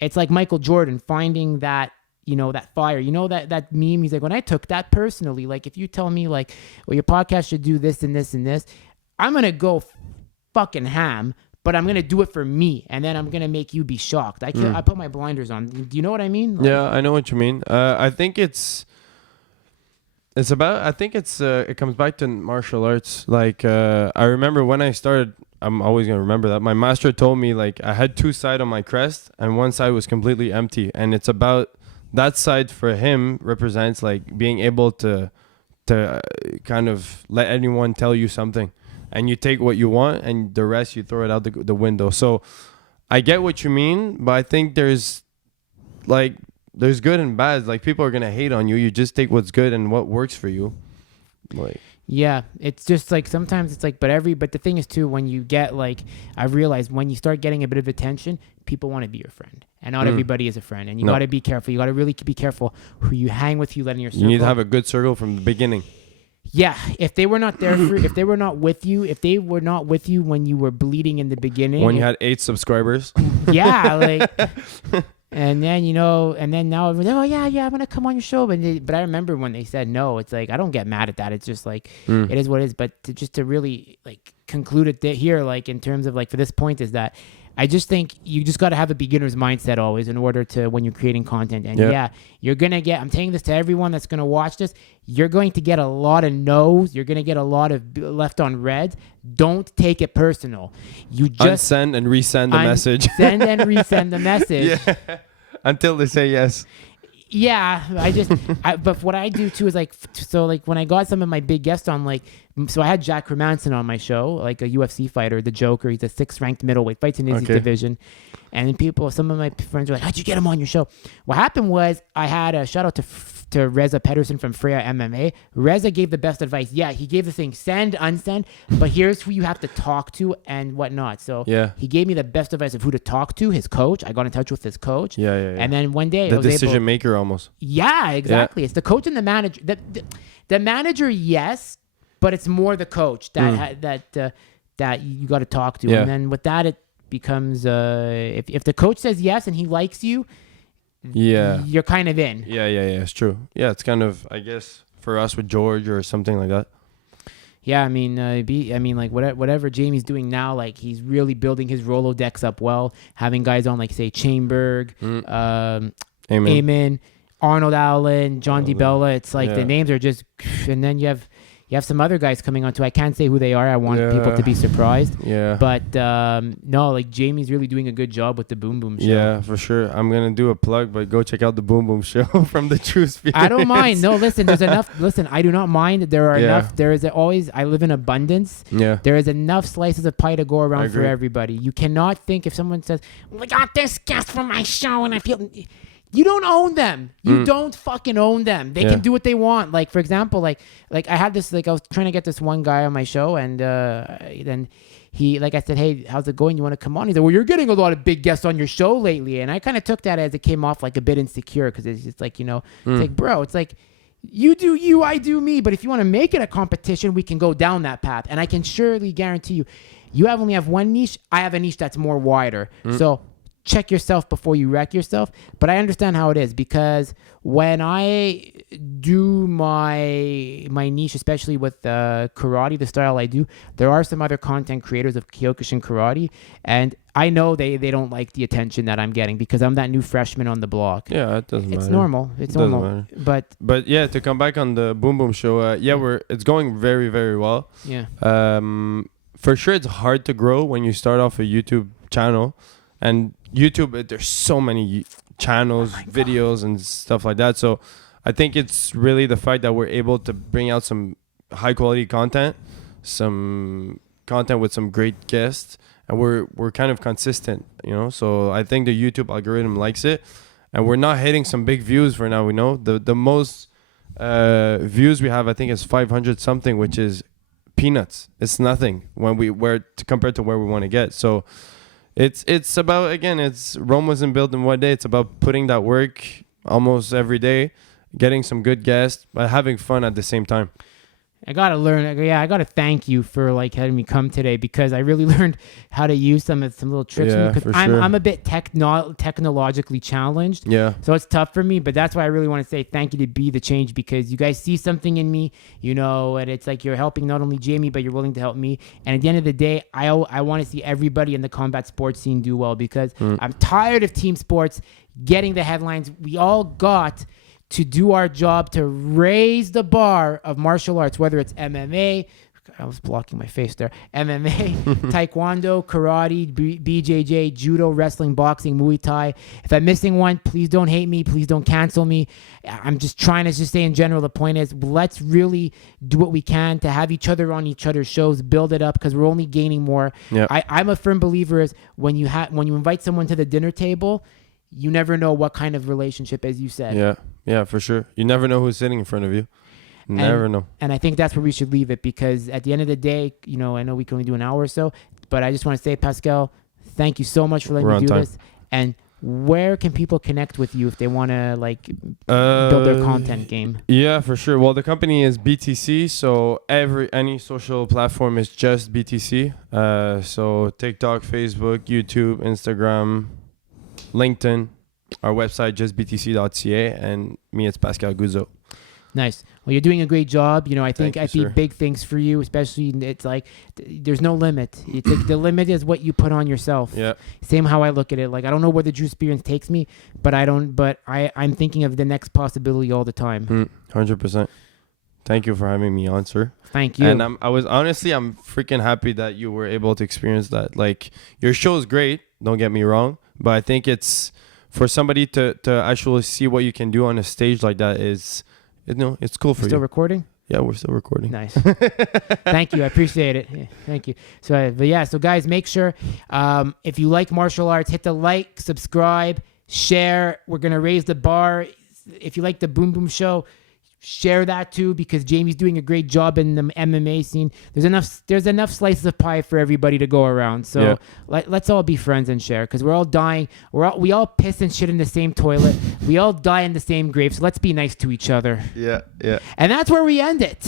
it's like Michael Jordan finding that, you know, that fire, you know, that meme. He's like, when I took that personally, like, if you tell me, like, well, your podcast should do this and this and this, I'm going to go fucking ham, but I'm going to do it for me. And then I'm going to make you be shocked. I put my blinders on. Do you know what I mean? Like, yeah, I know what you mean. I think it comes back to martial arts. Like, I remember when I started, I'm always going to remember that. My master told me, like, I had 2 sides on my crest and one side was completely empty. And it's about that side for him represents, like, being able to kind of let anyone tell you something. And you take what you want, and the rest you throw it out the window. So I get what you mean, but I think there's good and bad. Like, people are gonna hate on you. You just take what's good and what works for you. Like, yeah, it's just like sometimes it's like, but the thing is too, when you get, like, I've realized when you start getting a bit of attention, people want to be your friend, and not everybody is a friend, and you got to be careful. You got to really be careful who you hang with, you let in your circle. You need to have a good circle from the beginning. Yeah, if they were not there if they were not with you when you were bleeding in the beginning, when you had 8 subscribers, yeah, like, And then, and then now everyone's like, oh, yeah, I'm going to come on your show. But I remember when they said no, it's like, I don't get mad at that. It's just like, it is what it is. But to really like conclude it here, like in terms of like for this point is that I just think you just got to have a beginner's mindset always in order to when you're creating content. And you're going to get, I'm saying this to everyone that's going to watch this, you're going to get a lot of no's. You're going to get a lot of left on reds. Don't take it personal. You just unsend and resend the message. Send and resend the message. Yeah. Until they say yes. Yeah, but what I do too is like when I got some of my big guests on, like, so I had Jack Hermanson on my show, like a UFC fighter, the Joker. He's a 6th ranked middleweight, fights in his division. And then some of my friends were like, how'd you get him on your show? What happened was I had a shout out to Reza Pedersen from Freya MMA. Reza gave the best advice. Yeah, he gave the thing, send, unsend, but here's who you have to talk to and whatnot. So he gave me the best advice of who to talk to, his coach. I got in touch with his coach. Yeah. And then one day the I was decision maker almost. Yeah, exactly. Yeah. It's the coach and the manager. The manager, yes, but it's more the coach that you got to talk to. Yeah. And then with that, it becomes if the coach says yes and he likes you, you're kind of in. Yeah, it's true. Yeah, it's kind of, I guess, for us with George or something like that. Yeah, I mean, like whatever Jamie's doing now, like he's really building his Rolodex up well, having guys on like say Chainberg, Amen, Arnold Allen, John DiBella. It's like the names are just, and then you have some other guys coming on too. I can't say who they are. I want people to be surprised. Yeah. But no, like Jamie's really doing a good job with the Boom Boom Show. Yeah, for sure. I'm gonna do a plug, but go check out the Boom Boom Show from the True Spirits. I don't mind. No, listen. There's enough. Listen, I do not mind. There are enough. There is always. I live in abundance. Yeah. There is enough slices of pie to go around for everybody. You cannot think if someone says, "We got this guest for my show," and I feel. You don't own them. You don't fucking own them. They can do what they want. Like, for example, like I had this, like I was trying to get this one guy on my show, and then he, like I said, hey, how's it going? You want to come on? He's like, well, you're getting a lot of big guests on your show lately. And I kind of took that as it came off like a bit insecure because it's just like, it's like, bro, it's like, you do you, I do me. But if you want to make it a competition, we can go down that path. And I can surely guarantee you, you only have one niche. I have a niche that's more wider. So check yourself before you wreck yourself. But I understand how it is because when I do my niche, especially with karate, the style I do, there are some other content creators of Kyokushin karate, and I know they don't like the attention that I'm getting because I'm that new freshman on the block. Yeah, it doesn't matter. It's normal. It's normal. But yeah, to come back on the Boom Boom Show, it's going very, very well. Yeah. For sure, it's hard to grow when you start off a YouTube channel. And YouTube, there's so many channels, videos, and stuff like that. So I think it's really the fact that we're able to bring out some high quality content, some content with some great guests, and we're kind of consistent, So I think the YouTube algorithm likes it, and we're not hitting some big views for now. We know the most views we have, I think, is 500 something, which is peanuts. It's nothing compared to where we want to get. So. It's about, again, Rome wasn't built in one day. It's about putting that work almost every day, getting some good guests, but having fun at the same time. I gotta learn. Yeah, I gotta thank you for like having me come today because I really learned how to use some little tricks. Yeah, because I'm a bit technologically challenged. Yeah. So it's tough for me, but that's why I really want to say thank you to Be The Change because you guys see something in me, and it's like you're helping not only Jamie but you're willing to help me. And at the end of the day, I want to see everybody in the combat sports scene do well because I'm tired of team sports getting the headlines. We all got to do our job to raise the bar of martial arts, whether it's MMA, I was blocking my face there, MMA, Taekwondo, karate, BJJ, judo, wrestling, boxing, Muay Thai. If I'm missing one, please don't hate me. Please don't cancel me. I'm just trying to just say in general, the point is let's really do what we can to have each other on each other's shows, build it up because we're only gaining more. Yep. I'm a firm believer is when you invite someone to the dinner table, you never know what kind of relationship, as you said. Yeah, for sure. You never know who's sitting in front of you. Never know. And I think that's where we should leave it because at the end of the day, I know we can only do an hour or so, but I just want to say, Pascal, thank you so much for letting me do this. And where can people connect with you if they want to build their content game? Yeah, for sure. Well, the company is BTC, so any social platform is just BTC. So TikTok, Facebook, YouTube, Instagram, LinkedIn. our website, just btc.ca, and me, it's Pascal Guzzo. Nice. Well, you're doing a great job. You know, I think Thank you, see sir. big things for you, especially it's like there's no limit. It's like the limit is what you put on yourself. Yeah. Same how I look at it. Like I don't know where the Drew experience takes me, but I'm thinking of the next possibility all the time. 100%. Thank you for having me on, sir. Thank you. And I'm freaking happy that you were able to experience that. Like, your show is great, don't get me wrong, but I think it's for somebody to actually see what you can do on a stage like that is, you know, it's cool for Still you. recording? Yeah, we're still recording. Nice. Thank you. I appreciate it. Yeah, thank you. So guys, make sure if you like martial arts, hit the like, subscribe, share. We're going to raise the bar. If you like the Boom Boom Show, share that too, because Jamie's doing a great job in the MMA scene. There's enough slices of pie for everybody to go around. So let's all be friends and share, because we're all dying. We all piss and shit in the same toilet. We all die in the same grave. So let's be nice to each other. Yeah. And that's where we end it.